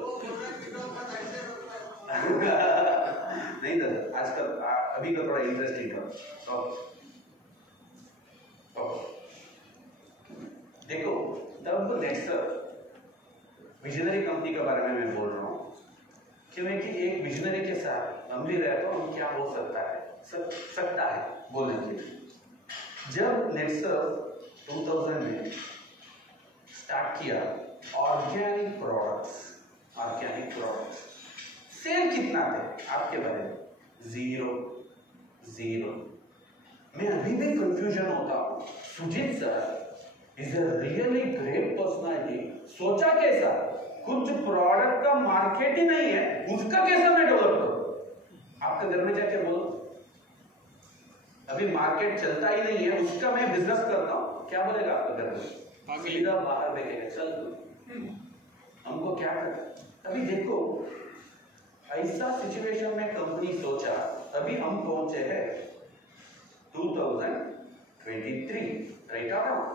नहीं दादा, आजकल अभी का थोड़ा इंटरेस्टिंग था। देखो, तब नेक्सर्फ विजनरी कंपनी के बारे में मैं बोल रहा हूँ, क्योंकि एक विजनरी के साथ हम भी रहे तो हम क्या हो सकता है बोलने के लिए। जब नेक्सर्फ 2000 में स्टार्ट किया ऑर्गेनिक प्रोडक्ट्स, सेल कितना थे आपके बारे में? 0। मैं अभी भी कंफ्यूजन होता हूँ। Sujit sir is a really great personality. सोचा कैसा, कुछ प्रोडक्ट का मार्केट ही नहीं है, उसका कैसा मैं डेवलप करूं? आपके घर में जाके बोलो, अभी मार्केट चलता ही नहीं है, उसका मैं बिजनेस करता हूं, क्या बोलेगा आपके घर में? सीधा बाहर देखेगा, चल हमको क्या करना। अभी देखो, ऐसा सिचुएशन में कंपनी सोचा अभी हम पहुंचे हैं 2023, राइट और रॉन्ग?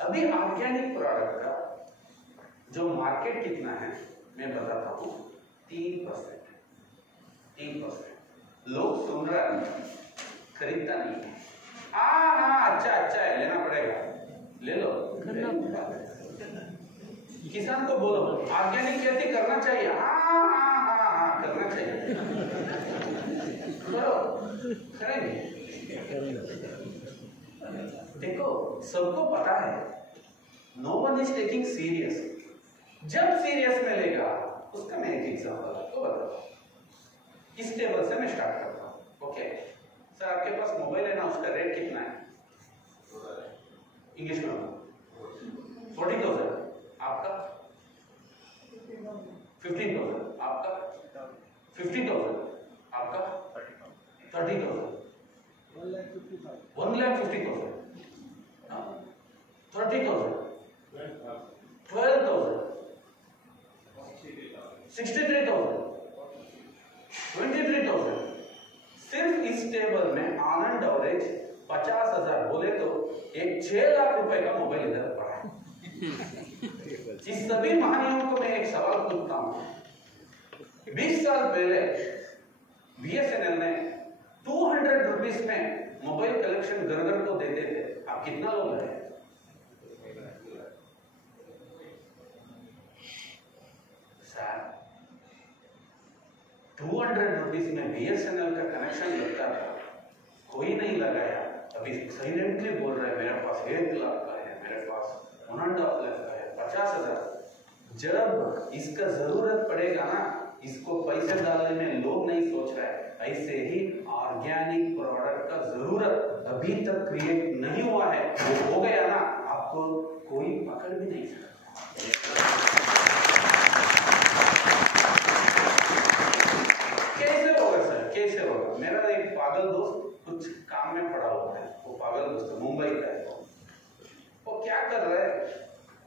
अभी ऑर्गेनिक प्रोडक्ट का जो मार्केट कितना है मैं बताता हूँ, 3%। लोग सुन रहे हैं, खरीदता नहीं है। हाँ अच्छा है, लेना पड़ेगा, ले लो। किसान को बोलो ऑर्गेनिक खेती करना चाहिए। हाँ करना चाहिए, करो, करेंगे। देखो सबको पता है, no one is taking serious. जब सीरियस में लेगा उसका मैं एक एग्जांपल आपको बताता हूँ। इस टेबल से मैं स्टार्ट करता हूँ। ओके सर, आपके पास मोबाइल है ना, उसका रेट कितना है? इंग्लिश में 40,000। आपका 15,000। आपका 50,000। आपका 30,000। 1,50,000। 30,000। 12,000। 63,000। 23,000। सिर्फ इस टेबल में ऑन एंड एवरेज 50,000 बोले तो एक 6 लाख रुपए का मोबाइल इधर पड़ा है। इस सभी महानियों को मैं एक सवाल पूछता हूं, 20 साल पहले BSNL ने 200 रुपीस में मोबाइल कलेक्शन घर घर को देते थे, आप कितना लोग हैं? सर 200 रुपीस में BSNL का कनेक्शन लगता था, कोई नहीं लगाया। अभी साइलेंटली बोल रहे हैं मेरे पास 1 लाख का है, मेरे पास 1.5 लाख का है, 50,000। जब इसका जरूरत पड़ेगा ना, इसको पैसे डालने में लोग नहीं सोच रहे हैं। ऐसे ही ऑर्गेनिक प्रोडक्ट का जरूरत अभी तक क्रिएट नहीं हुआ है, वो हो गया ना, आपको कोई पकड़ भी नहीं सकता। कैसे होगा सर, कैसे होगा? मेरा एक पागल दोस्त कुछ काम में पड़ा हुआ है, वो पागल दोस्त मुंबई का है। वो क्या कर रहा है,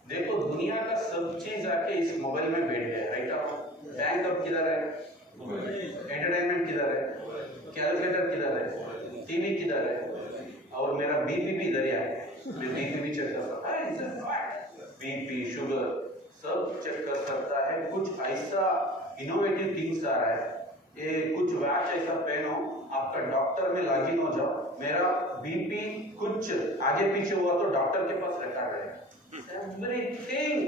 देखो दुनिया का सब चीज आके इस मोबाइल में बैठ गया है, राइट? आप बैंक अब किधर है, एंटरटेनमेंट किधर है, कैलकुलेटर किधर है, टीवी किधर है, और मेरा बीपी भी इधर ही है। मैं बीपी भी चेक कर सकता है, बीपी शुगर सब चेक कर सकता है। कुछ ऐसा इनोवेटिव थिंग्स आ रहा है, ये कुछ वॉच ऐसा पहनो, आपका डॉक्टर में लॉगिन हो जाओ, मेरा बीपी कुछ आगे पीछे हुआ तो डॉक्टर के पास रिकॉर्ड रहेगा। एवरीथिंग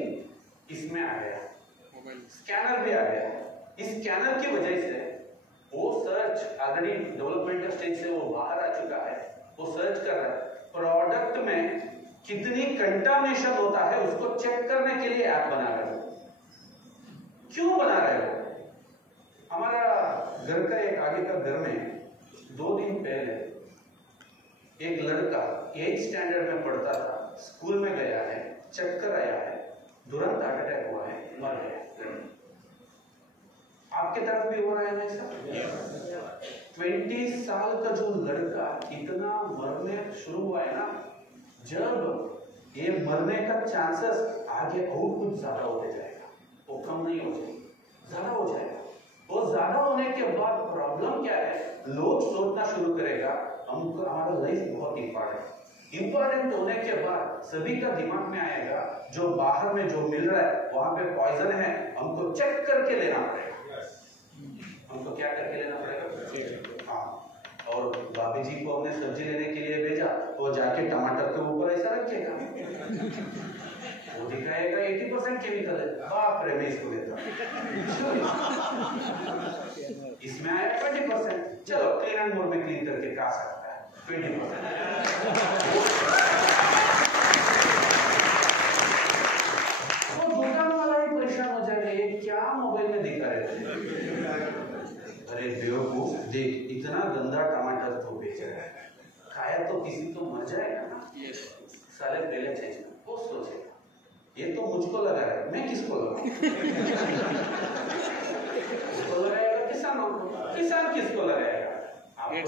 इसमें आ गया, स्कैनर भी आ गया। इस स्कैनर की वजह से वो सर्च ऑलरेडी डेवलपमेंट स्टेज से वो बाहर आ चुका है, वो सर्च कर रहा है प्रोडक्ट में कितनी कंटामिनेशन होता है, उसको चेक करने के लिए ऐप बना रहे हो। क्यों बना रहे हो? हमारा घर का एक आगे का घर में 2 दिन पहले एक लड़का 8th स्टैंडर्ड में पढ़ता था, स्कूल में गया है, चक्कर आया है, तुरंत हार्ट अटैक हुआ है, मर गया। आपके तरफ भी हो रहा है ना ऐसा? 20 साल का जो लड़का इतना मरने शुरू हुआ है ना, जब ये मरने का चांसेस आगे और कुछ ज्यादा होते जाएगा, वो कम नहीं हो जाएगा, ज्यादा हो जाएगा। वो ज्यादा होने के बाद प्रॉब्लम क्या है, लोग सोचना शुरू करेगा हमको हमारा लाइफ बहुत इंपॉर्टेंट होने के बाद सभी का दिमाग में आएगा जो बाहर में जो मिल रहा है वहां पे पॉइजन है, हमको चेक करके लेना पड़ेगा। हमको क्या करके लेना पड़ेगा? हाँ। और भाभी जी को हमने सब्जी लेने के लिए भेजा, वो जाके टमाटर के ऊपर ऐसा रखेगा, वो दिखाएगा 80% केमिकल है, बाप रे मैं इसको लेता। इसमें आया 20%, चलो क्लीन एंड मोर में क्लीन करके खा सकता है 20%। वो दुकान वाला भी परेशान हो जाएगा, ये क्या मोबाइल में दिखा रहे थे? अरे बेवकूफ, देख इतना गंदा टमाटर तो बेच रहा है, खाया तो किसी तो मर जाएगा ना। साले पहले चेंज कर, वो सोचेगा ये तो मुझको लगा है, मैं किसको लगाऊं? उसको लगाएगा किसानों को, किसान किसको लगाएगा? आपको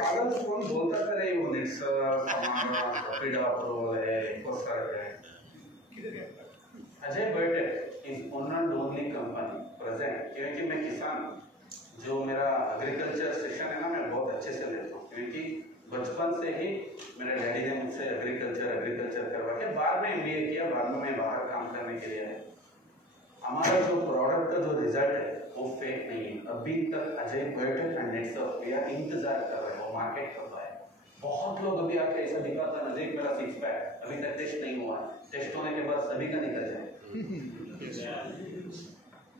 पागल कौन बोलता करे वो नेट्स हमारा अप्रूवल है, अजय बर्थडे प्रेजेंट, क्योंकि मैं किसान, जो मेरा एग्रीकल्चर सेशन है ना, मैं बहुत अच्छे से लेता हूँ, क्योंकि बचपन से ही मेरे डैडी ने मुझसे एग्रीकल्चर करवा के बाद में MBA किया, बाद में मैं बाहर काम करने के लिए आया। हमारा जो प्रोडक्ट का जो रिजल्ट है वो फेक नहीं है। अभी तक अजय बायोटेक एंड नेटसर्फ इंतजार कर रहे हैं, वो मार्केट कब आए। बहुत लोग अभी आके ऐसा दिखाता नजदीक मेरा 6 पैक अभी तक टेस्ट नहीं हुआ, टेस्ट होने के बाद सभी का निकल जाए।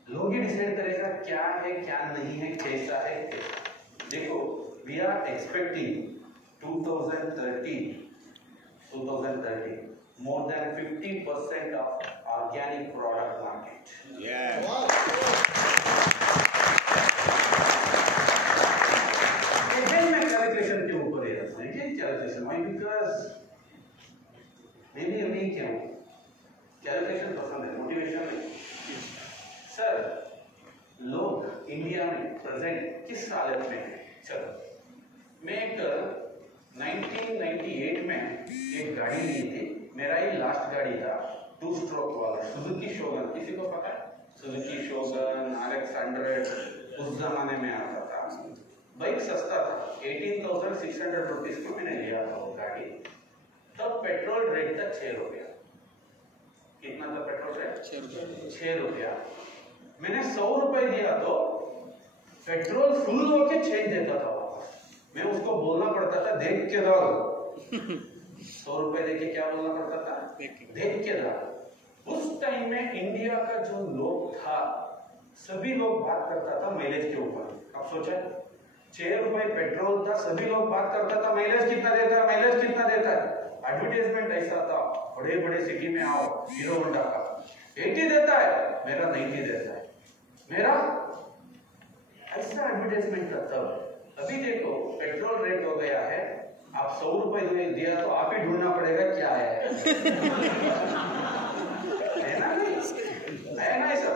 लोग ही डिसाइड करेगा क्या है क्या नहीं है, कैसा है। देखो, we are expecting 2030 more than 50% of organic product market. Yeah. Again, मैं कैलकुलेशन के ऊपर ही रखता हूँ। Again calculation, why? Because maybe अभी क्या हूँ, कैलकुलेशन पसंद है, मोटिवेशन नहीं। सर, लोग इंडिया में प्रेजेंट किस हालत में है? चलो, मैं एक 1998 में एक गाड़ी ली थी, मेरा ही लास्ट गाड़ी था, 2 स्ट्रोक वाला सुजुकी शोगन। किसी को पता है? सुजुकी शोगन RX100 उस जमाने में आता था। बाइक सस्ता था, 18,600 रुपीज को मैंने लिया था वो गाड़ी। तब पेट्रोल रेट था 6 रुपया। कितना था पेट्रोल रेट? 6 रुपया। मैंने 100 रुपए दिया तो पेट्रोल फुल होके चेंज देता था वापस। मैं उसको बोलना पड़ता था देख के डाल। 100 रुपए देके क्या बोलना पड़ता था? देख के डाल। उस टाइम में इंडिया का जो लोग था, सभी लोग बात करता था माइलेज के ऊपर। अब सोचा, 6 रुपए पेट्रोल था, सभी लोग बात करता था माइलेज कितना देता है, माइलेज कितना देता है। एडवर्टाइजमेंट ऐसा था, बड़े बड़े सिटी में आओ, हीरो होंडा का 80 देता है, मेरा 90 देता है, मेरा ऐसा एडवर्टाइजमेंट करता है। अभी देखो पेट्रोल रेट हो गया है, आप 100 रुपए दिया तो आप ही ढूंढना पड़ेगा क्या है। है ना? नहीं है ना ऐसा?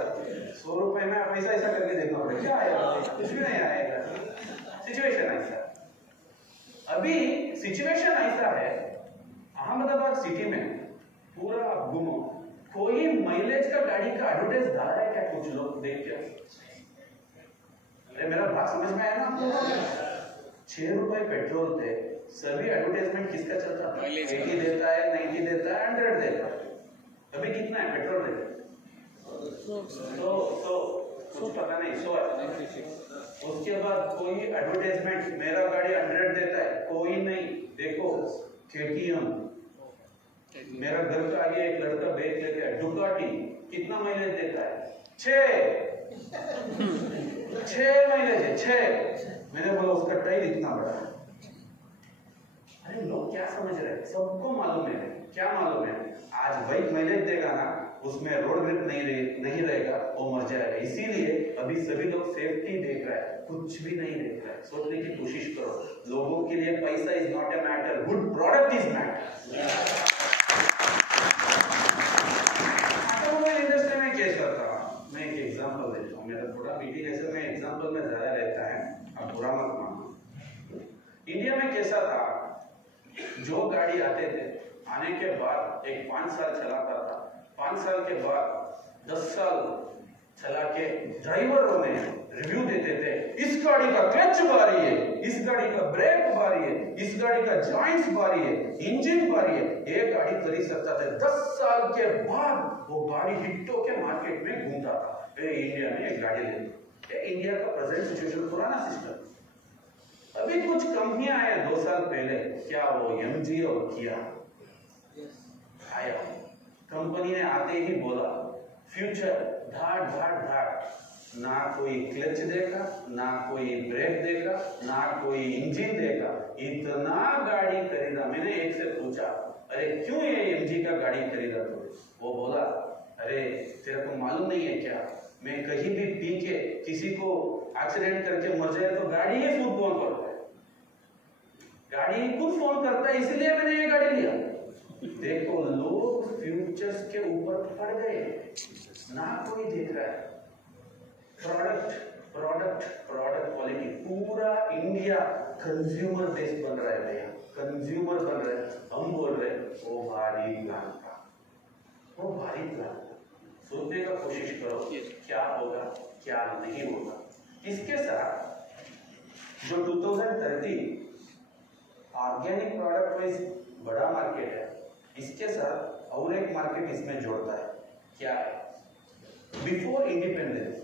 100 रुपए में आप ऐसा करके देखना पड़ेगा क्या आएगा, कुछ भी नहीं आएगा। सिचुएशन ऐसा, अभी सिचुएशन ऐसा है, अहमदाबाद सिटी में पूरा आप घूमो, कोई माइलेज का गाड़ी का एडवर्टाइज डाला है क्या? कुछ लोग देख के, अरे मेरा बात समझ में आया ना आप लोगों को? 6 रुपए पेट्रोल थे, सभी एडवर्टाइजमेंट किसका चलता था? 80 देता है, 90 देता है, 100 देता है। अभी कितना है पेट्रोल रेट? तो पता नहीं, 100 है। उसके बाद कोई एडवर्टाइजमेंट मेरा गाड़ी 100 देता है, कोई नहीं। देखो KTM, मेरा घर का आगे एक लड़का बैग लेके आया, डुकाटी, कितना माइलेज देता है? 6 माइलेज है, 6। मैंने बोला उसका टायर इतना बड़ा है। अरे लोग क्या समझ रहे हैं? सबको मालूम है, क्या मालूम है? आज बाइक माइलेज देगा ना, उसमें रोड ग्रिप नहीं रहेगा, वो मर जाएगा। इसीलिए अभी सभी लोग सेफ्टी देख रहा है, कुछ भी नहीं देख रहा है। सोचने की कोशिश करो, लोगों के लिए पैसा is not a matter, good product is matter. Industry में क्या करता हूँ, मैं एक एग्जांपल देता हूँ। मेरा थोड़ा मीटिंग ऐसे में एग्जांपल में ज्यादा रहता है, अब बुरा मत मानो। इंडिया में कैसा था, जो गाड़ी आते थे, आने के बाद एक 5 साल चलाता था, 5 साल के बाद 10 साल चला के ड्राइवरों में रिव्यू देते थे, इस गाड़ी का क्लच भारी है, इस गाड़ी का ब्रेक भारी है, इस गाड़ी का जॉइंट्स भारी है, इंजन भारी है। ये गाड़ी खरीद सकता था। 10 साल के बाद वो गाड़ी हिट होके मार्केट में घूमता था, इंडिया में एक गाड़ी लेते। इंडिया का प्रेजेंट सिचुएशन, पुराना सिस्टम। अभी कुछ कंपनियां आया 2 साल पहले, क्या वो MG और किया आया। कंपनी ने आते ही बोला फ्यूचर धाड़ धाड़ धाड़, ना कोई क्लच देगा, ना कोई ब्रेक देगा, ना कोई इंजन देगा। इतना गाड़ी खरीदा। मैंने एक से पूछा, अरे क्यों ये MG का गाड़ी खरीदा तू? वो बोला, अरे तेरे को मालूम नहीं है क्या, मैं कहीं भी पी के किसी को एक्सीडेंट करके मर जाए तो गाड़ी ही खुद फोन करता है, गाड़ी खुद फोन करता है, इसलिए मैंने ये गाड़ी लिया। देखो लोग फ्यूचर्स के ऊपर पड़ गए, ना कोई देख रहा है। प्रोडक्ट क्वालिटी, पूरा इंडिया कंज्यूमर बेस बन रहा है भैया, कंज्यूमर बन रहा है। हम बोल रहे हैं वो भारी प्लान था, वो भारी प्लान था। सोचने का कोशिश करो क्या होगा क्या नहीं होगा। इसके साथ जो 2030 ऑर्गेनिक प्रोडक्ट वाइज बड़ा मार्केट है, इसके साथ और एक मार्केट इसमें जोड़ता है। क्या है? बिफोर इंडिपेंडेंट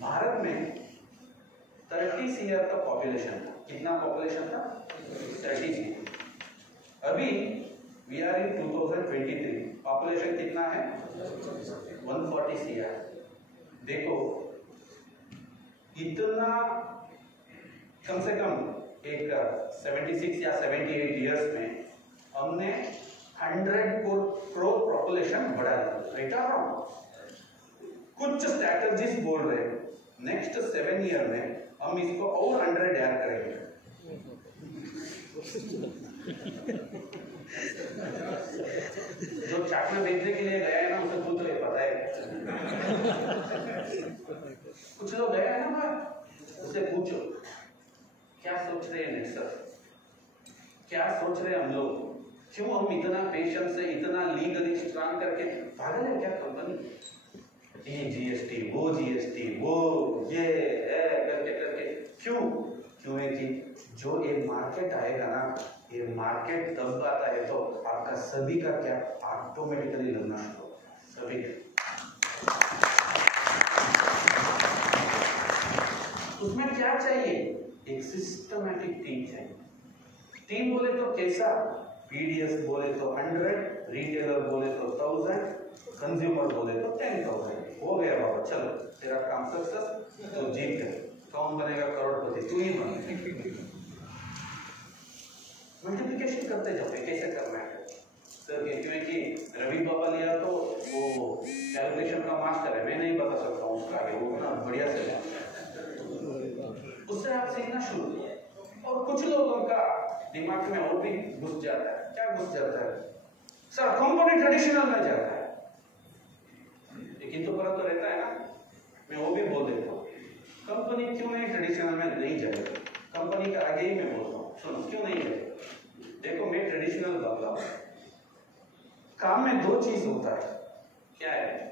भारत में 30 CR का पॉपुलेशन था। कितना पॉपुलेशन था? 30 CR। अभी वी आर इन 2023, पॉपुलेशन कितना है? 140 CR। देखो इतना कम से कम एक 76 या 78 इयर्स में हमने 100 करोड़ पॉपुलेशन बढ़ा दिया। राइट और रॉन्ग? कुछ स्ट्रैटेजीज बोल रहे हैं नेक्स्ट 7 ईयर में हम इसको और 100 ऐड करेंगे। जो चाकना बेचने के लिए गया है ना, उसे खुद तो ये पता है। कुछ लोग गए हैं ना, उसे पूछो क्या सोच रहे हैं नेक्स्ट सर, क्या सोच रहे हैं हम लोग, क्यों हम इतना पेशेंस से इतना लीगली स्ट्रांग करके पागल है क्या कंपनी? ये जीएसटी वो जीएसटी वो ये करके करके क्यों है कि जो ये मार्केट आएगा ना, ये मार्केट तब आता है तो आपका सभी का क्या ऑटोमेटिकली लगना शुरू होगा। सभी उसमें क्या चाहिए? एक सिस्टमैटिक टीम चाहिए। टीम बोले तो कैसा? पीडीएस बोले तो 100, रिटेलर बोले तो 1000, कंज्यूमर बोले तो 10,000। हो गया बाबा, चलो तेरा काम सक्सेस, तो जीत गए। कौन बनेगा करोड़पति? तू ही बन। मल्टीप्लिकेशन करते जाते, कैसे करना है सर? क्योंकि रवि बाबा लिया तो वो कैलकुलेशन का मास्टर है, मैं नहीं बता सकता हूँ उसका आगे, वो ना बढ़िया से उससे आप सीखना शुरू। और कुछ लोगों का दिमाग में और भी घुस जाता है। क्या घुस जाता है? सर कंपनी ट्रेडिशनल में जाता है, लेकिन तो परंतु रहता है ना, मैं वो भी बोल देता हूँ कंपनी क्यों नहीं ट्रेडिशनल में नहीं जाएगा। कंपनी का आगे ही मैं बोलता हूँ, सुनो क्यों नहीं जाएगा। देखो मैं ट्रेडिशनल बदला, काम में 2 चीज होता है। क्या है?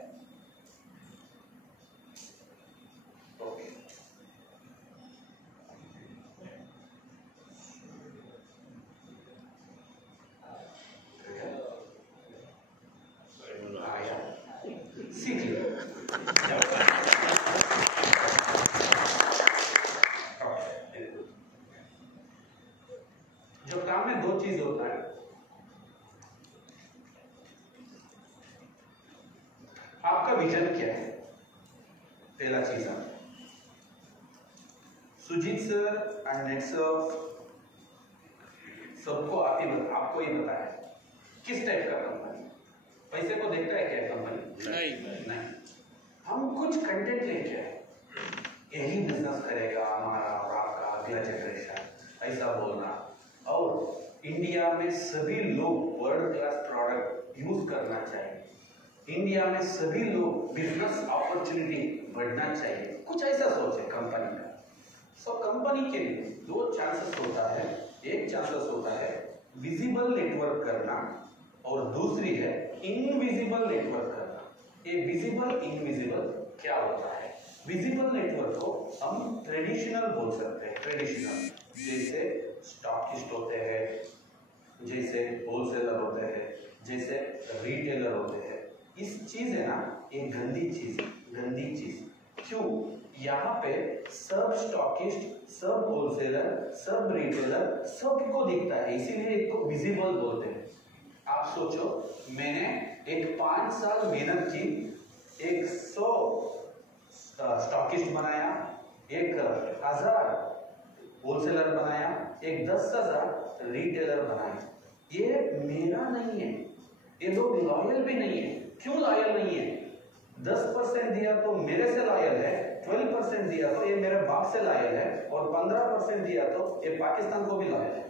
जो काम में 2 चीज होता है, आपका विजन क्या है? पहला चीज है सुजीत सर एंड नेटसर्फ सबको आपको ही बताया किस टाइप का कंपनी। पैसे को देखता है क्या कंपनी? नहीं। हम कुछ कंटेंट लेके आए, यही बिजनेस करेगा हमारा और आपका अगला जनरेशन, ऐसा बोलना। और इंडिया में सभी लोग वर्ल्ड क्लास प्रोडक्ट यूज करना चाहिए, इंडिया में सभी लोग बिजनेस अपॉर्चुनिटी बढ़ना चाहिए, कुछ ऐसा सोच है कंपनी का। सो कंपनी के लिए 2 चांसेस होता है। एक चांसेस होता है विजिबल नेटवर्क करना और दूसरी है इनविजिबल नेटवर्क करना। ये विजिबल इनविजिबल क्या होता है? विजिबल नेटवर्क को हम ट्रेडिशनल बोल सकते हैं। ट्रेडिशनल जैसे स्टॉकिस्ट होते हैं, जैसे होलसेलर होते हैं, जैसे रिटेलर होते हैं। इस चीज है ना, एक गंदी चीज। क्यों? यहाँ पे सब स्टॉकिस्ट, सब होलसेलर, सब रिटेलर सबको दिखता है, इसीलिए इसको विजिबल बोलते हैं। आप सोचो, मैंने एक 5 साल मेहनत की, 100 स्टॉकिस्ट बनाया, 1000 होलसेलर बनाया, 10,000 रिटेलर बनाया। ये मेरा नहीं है, ये लोग लॉयल भी नहीं है। क्यों लॉयल नहीं है? 10% दिया तो मेरे से लॉयल है, 12% दिया तो ये मेरे बाप से लॉयल है, और 15% दिया तो ये पाकिस्तान को भी लॉयल है।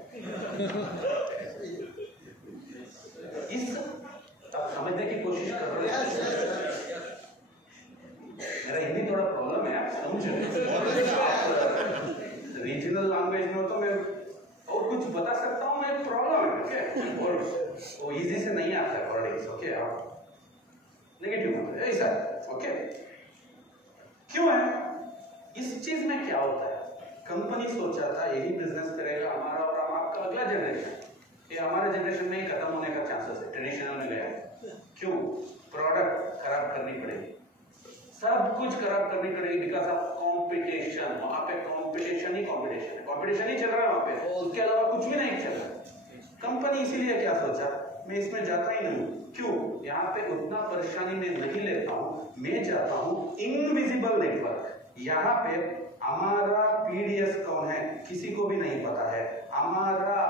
इस समझने की कोशिश कर रहे हैं। मेरा हिंदी थोड़ा प्रॉब्लम है, आप समझो। रीजनल लैंग्वेज में तो मैं और कुछ बता सकता हूँ, मैं प्रॉब्लम है क्या? और वो इजी से नहीं आता है। आप नेगेटिव मत है ऐसा। ओके, क्यों है? इस चीज में क्या होता है, कंपनी सोचा था यही बिजनेस करेगा हमारा और आपका अगला जनरेशन, ये हमारे जनरेशन में ही खत्म होने का चांसेस है, ट्रेडिशनल में गया। क्यों? प्रोडक्ट खराब करनी पड़ेगी, सब कुछ खराब करनी पड़ेगी बिकॉज ऑफ कंपटीशन। वहां पे कंपटीशन ही कंपटीशन है, कंपटीशन ही चल रहा है वहां पे, उसके अलावा कुछ भी नहीं चल रहा। कंपनी इसीलिए क्या सोचा, मैं इसमें जाता ही नहीं। क्यों? यहाँ पे उतना परेशानी में नहीं लेता हूँ, मैं जाता हूँ इनविजिबल नेटवर्क। यहाँ पे हमारा पीडीएस कौन है किसी को भी नहीं पता है, हमारा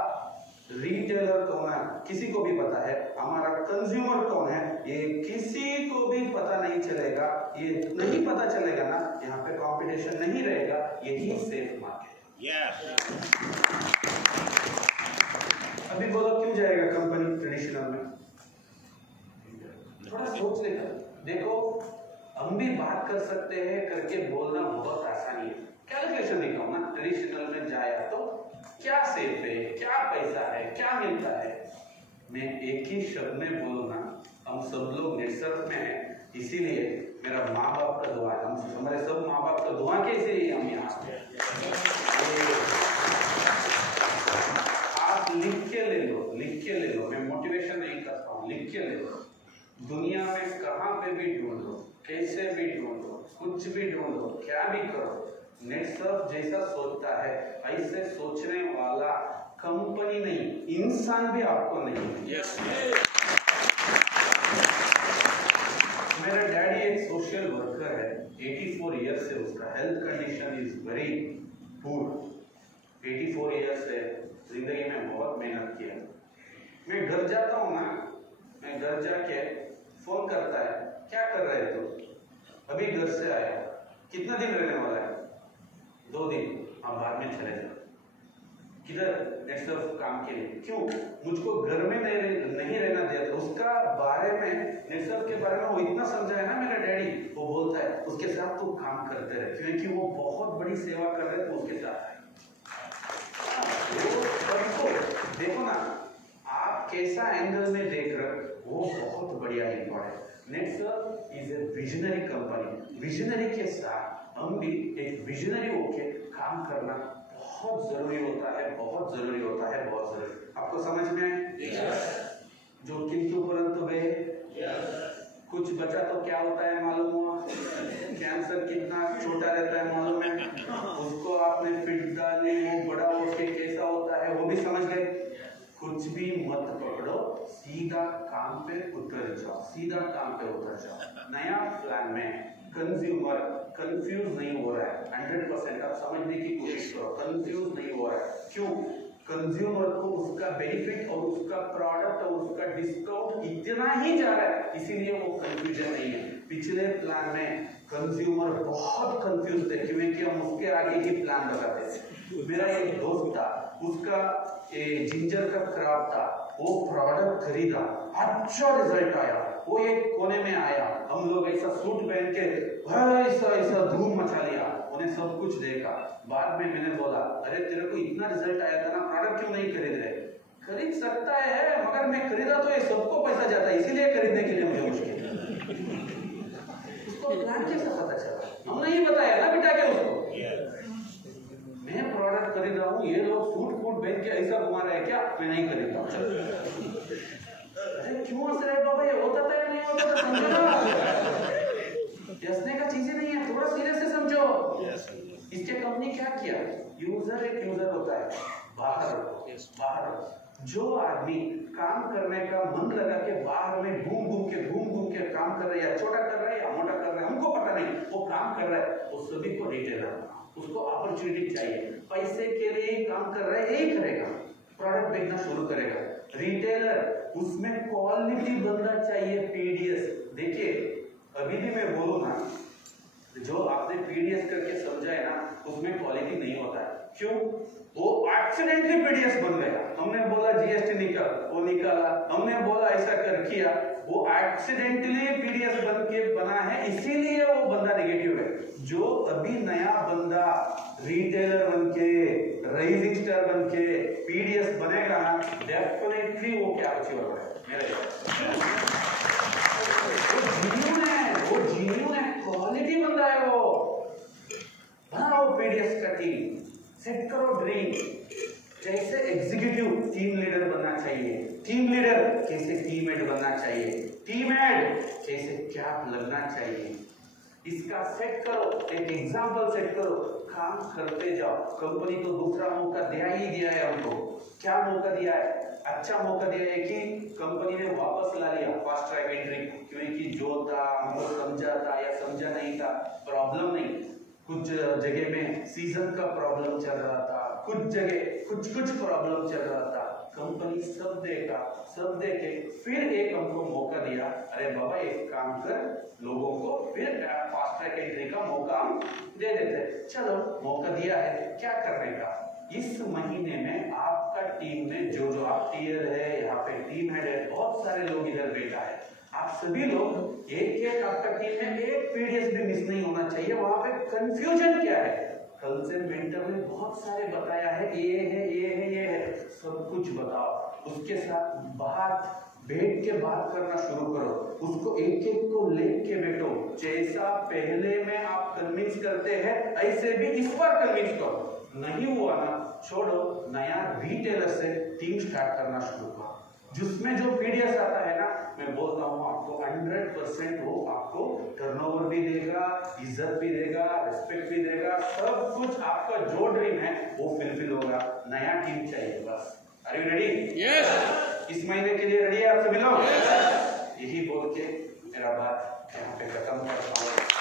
रिटेलर कौन है किसी को भी पता है, हमारा कंज्यूमर कौन है ये किसी को भी पता नहीं चलेगा। ये नहीं पता चलेगा ना, यहाँ पे कंपटीशन नहीं रहेगा, यही सेफ मार्केट। अभी बोलो क्यों जाएगा कंपनी ट्रेडिशनल में? थोड़ा सोच लेकर देखो, हम भी बात कर सकते हैं करके बोलना बहुत आसानी है, कैलकुलेशन नहीं कहूँ ना, ट्रेडिशनल में जाया तो क्या सेफ है, क्या पैसा है, क्या मिलता है। मैं एक ही शब्द में बोलूँ ना, हम सब लोग नेटसर्फ में हैं, इसीलिए मेरा माँ बाप का दुआ है, हम हमारे सब माँ बाप का दुआ के इसीलिए हम यहाँ पे। आप लिख के ले लो, लिख के ले लो, मैं मोटिवेशन नहीं करता हूँ, लिख के ले लो। दुनिया में कहाँ पे भी ढूंढ लो, कैसे भी ढूंढ लो, कुछ भी ढूंढ लो, क्या भी करो, नेटसर्फ जैसा सोचता है ऐसे सोचने वाला कंपनी नहीं, इंसान भी आपको नहीं। yes. मेरा डैडी एक सोशल वर्कर है, 84 ईयर्स से उसका health condition is very poor. 84 years से जिंदगी में बहुत मेहनत किया। मैं घर जाता हूँ ना, मैं घर जाके फोन करता है, क्या कर रहे हो तुम? अभी घर से आया, कितना दिन रहने वाला है? 2 दिन। आप बाद में चले जाओ। किधर? नेटसर्फ काम के लिए। क्यों? मुझको घर में नहीं रहना दिया था, उसका बारे में, नेटसर्फ के बारे में वो इतना समझा है ना मेरा डैडी, वो बोलता है उसके साथ तुम काम करते रहे, क्योंकि वो बहुत बड़ी सेवा कर रहे थे उसके साथ। देखो ना, आप कैसा एंगल में देख रहे हो, वो बहुत बढ़िया इम्पोर्टेंट है। Netsurf is a visionary company, visionary के साथ हम भी एक विजनरी होके काम करना बहुत जरूरी होता है, बहुत जरूरी होता है, बहुत जरूरी। आपको समझ में आए? जो किंतु परंतु गए, कुछ बचा तो क्या होता है मालूम हुआ? कैंसर कितना छोटा रहता है मालूम है? उसको आपने फिट डाली, वो बड़ा होके कैसा होता है वो भी समझ गए। कुछ भी मत पकड़ो, सीधा काम पे उतर जाओ, सीधा काम पे उतर जाओ। नया प्लान में कंज्यूमर कंफ्यूज नहीं हो रहा है, 100% आप समझने की कोशिश करो, कंफ्यूज नहीं हो रहा है। क्यों? कंज्यूमर को उसका बेनिफिट और उसका प्रोडक्ट और उसका डिस्काउंट इतना ही जा रहा है, इसीलिए वो कंफ्यूजन नहीं है। पिछले प्लान में कंज्यूमर बहुत कंफ्यूज थे, क्योंकि हम उसके आगे ही प्लान लगाते थे। मेरा एक दोस्त था, उसका जिंजर का खराब था, वो प्रोडक्ट खरीदा, अच्छा रिजल्ट आया, वो एक कोने में आया, हम लोग ऐसा सूट पहन के ऐसा धूम मचा लिया, उन्हें सब कुछ देखा। बाद में मैंने बोला, अरे तेरे को इतना रिजल्ट आया था ना, प्रोडक्ट क्यों नहीं खरीद रहे? खरीद सकता है, मगर मैं खरीदा तो ये सबको पैसा जाता है, इसीलिए खरीदने के लिए मुझे मुश्किल। उसको प्लान कैसे पता चला? हमने ही बताया ना बेटा के उसको। मैं प्रोडक्ट खरीद रहा हूँ, ये लोग सूट फूट पहन के ऐसा घुमा रहे हैं, क्या मैं नहीं खरीदता हूँ। अरे क्यों हंस रहे बाबा, ये होता था या नहीं होता था? समझो ना, हंसने का चीजें नहीं है, थोड़ा सीरियस से समझो। इसके कंपनी क्या किया? यूजर एक यूजर होता है, बाहर जो आदमी काम करने का मन लगा के बाहर में घूम घूम के काम कर रहा है, या छोटा कर रहा है या मोटा कर रहा है, हमको पता नहीं, वो काम कर रहा है, वो सभी को रिटेलर, उसको अपॉर्चुनिटी चाहिए, पैसे के लिए काम कर रहा है, यही करेगा, प्रोडक्ट बेचना शुरू करेगा। रिटेलर, उसमें क्वालिटी बंदा चाहिए, पीडीएस। देखिए अभी भी मैं बोलूँ ना, जो आपने पीडीएस करके समझा है ना, उसमें क्वालिटी नहीं होता है। क्यों? वो एक्सीडेंटली पीडीएस बन गया, हमने बोला जीएसटी निकाल, वो निकाला, हमने बोला ऐसा कर किया, वो एक्सीडेंटली पीडीएस बन के बना है, इसीलिए वो बंदा नेगेटिव है। जो अभी नया बंदा रिटेलर बन के, राइजिंग स्टार बन के पीडीएस बनेगा ना, डेफिनेटली वो क्या अचीव होगा मेरे सेट करो ड्रीम। कैसे एग्जीक्यूटिव टीम लीडर बनना चाहिए, टीम लीडर कैसे टीम हेड बनना चाहिए, टीम हेड कैसे कैप लगना चाहिए, इसका सेट करो, एक एग्जांपल सेट करो, काम करते जाओ। कंपनी को दूसरा मौका दिया ही दिया है हमको। क्या मौका दिया है? अच्छा मौका दिया है कि कंपनी ने वापस ला लिया फास्ट ट्रैक एंट्री, क्योंकि जो था हमको समझा था या समझा नहीं था, प्रॉब्लम नहीं। कुछ जगह में सीजन का प्रॉब्लम चल रहा था, कुछ जगह कुछ प्रॉब्लम चल रहा था। कंपनी सब देखा, सब देखे, फिर एक हमको मौका दिया, अरे बाबा एक काम कर, लोगों को फिर फास्ट ट्रैक एंट्री का मौका हम दे देते। चलो मौका दिया है, क्या करने का। इस महीने में आपका टीम में जो आप टीयर है, यहाँ पे टीम हेड है, बहुत सारे लोग इधर बैठा है, आप सभी लोग एक आपका टीम में एक पीडीएस भी मिस नहीं होना चाहिए। वहां पे कंफ्यूजन क्या है, कल से मेंटर ने बहुत सारे बताया है, ये है ये है ये है, सब कुछ बताओ। उसके साथ बैठ के बात करना शुरू करो, उसको एक एक को लेके बैठो। जैसा पहले में आप कन्विंस करते हैं, ऐसे भी इस बार कन्विंस करो। नहीं हुआ ना, छोड़ो, नया रिटेलर से टीम स्टार्ट करना शुरू करो, जिसमें जो पीडीएस आता है ना, मैं बोलता हूँ आपको 100% वो आपको टर्नओवर भी देगा, इज्जत भी देगा, रिस्पेक्ट भी देगा, सब कुछ आपका जो ड्रीम है वो फुलफिल होगा। नया टीम चाहिए बस। Are you ready? यस। इस महीने के लिए रेडी है आप सभी लोग? यही बोल के मेरा बात यहाँ पे खत्म करता हूँ।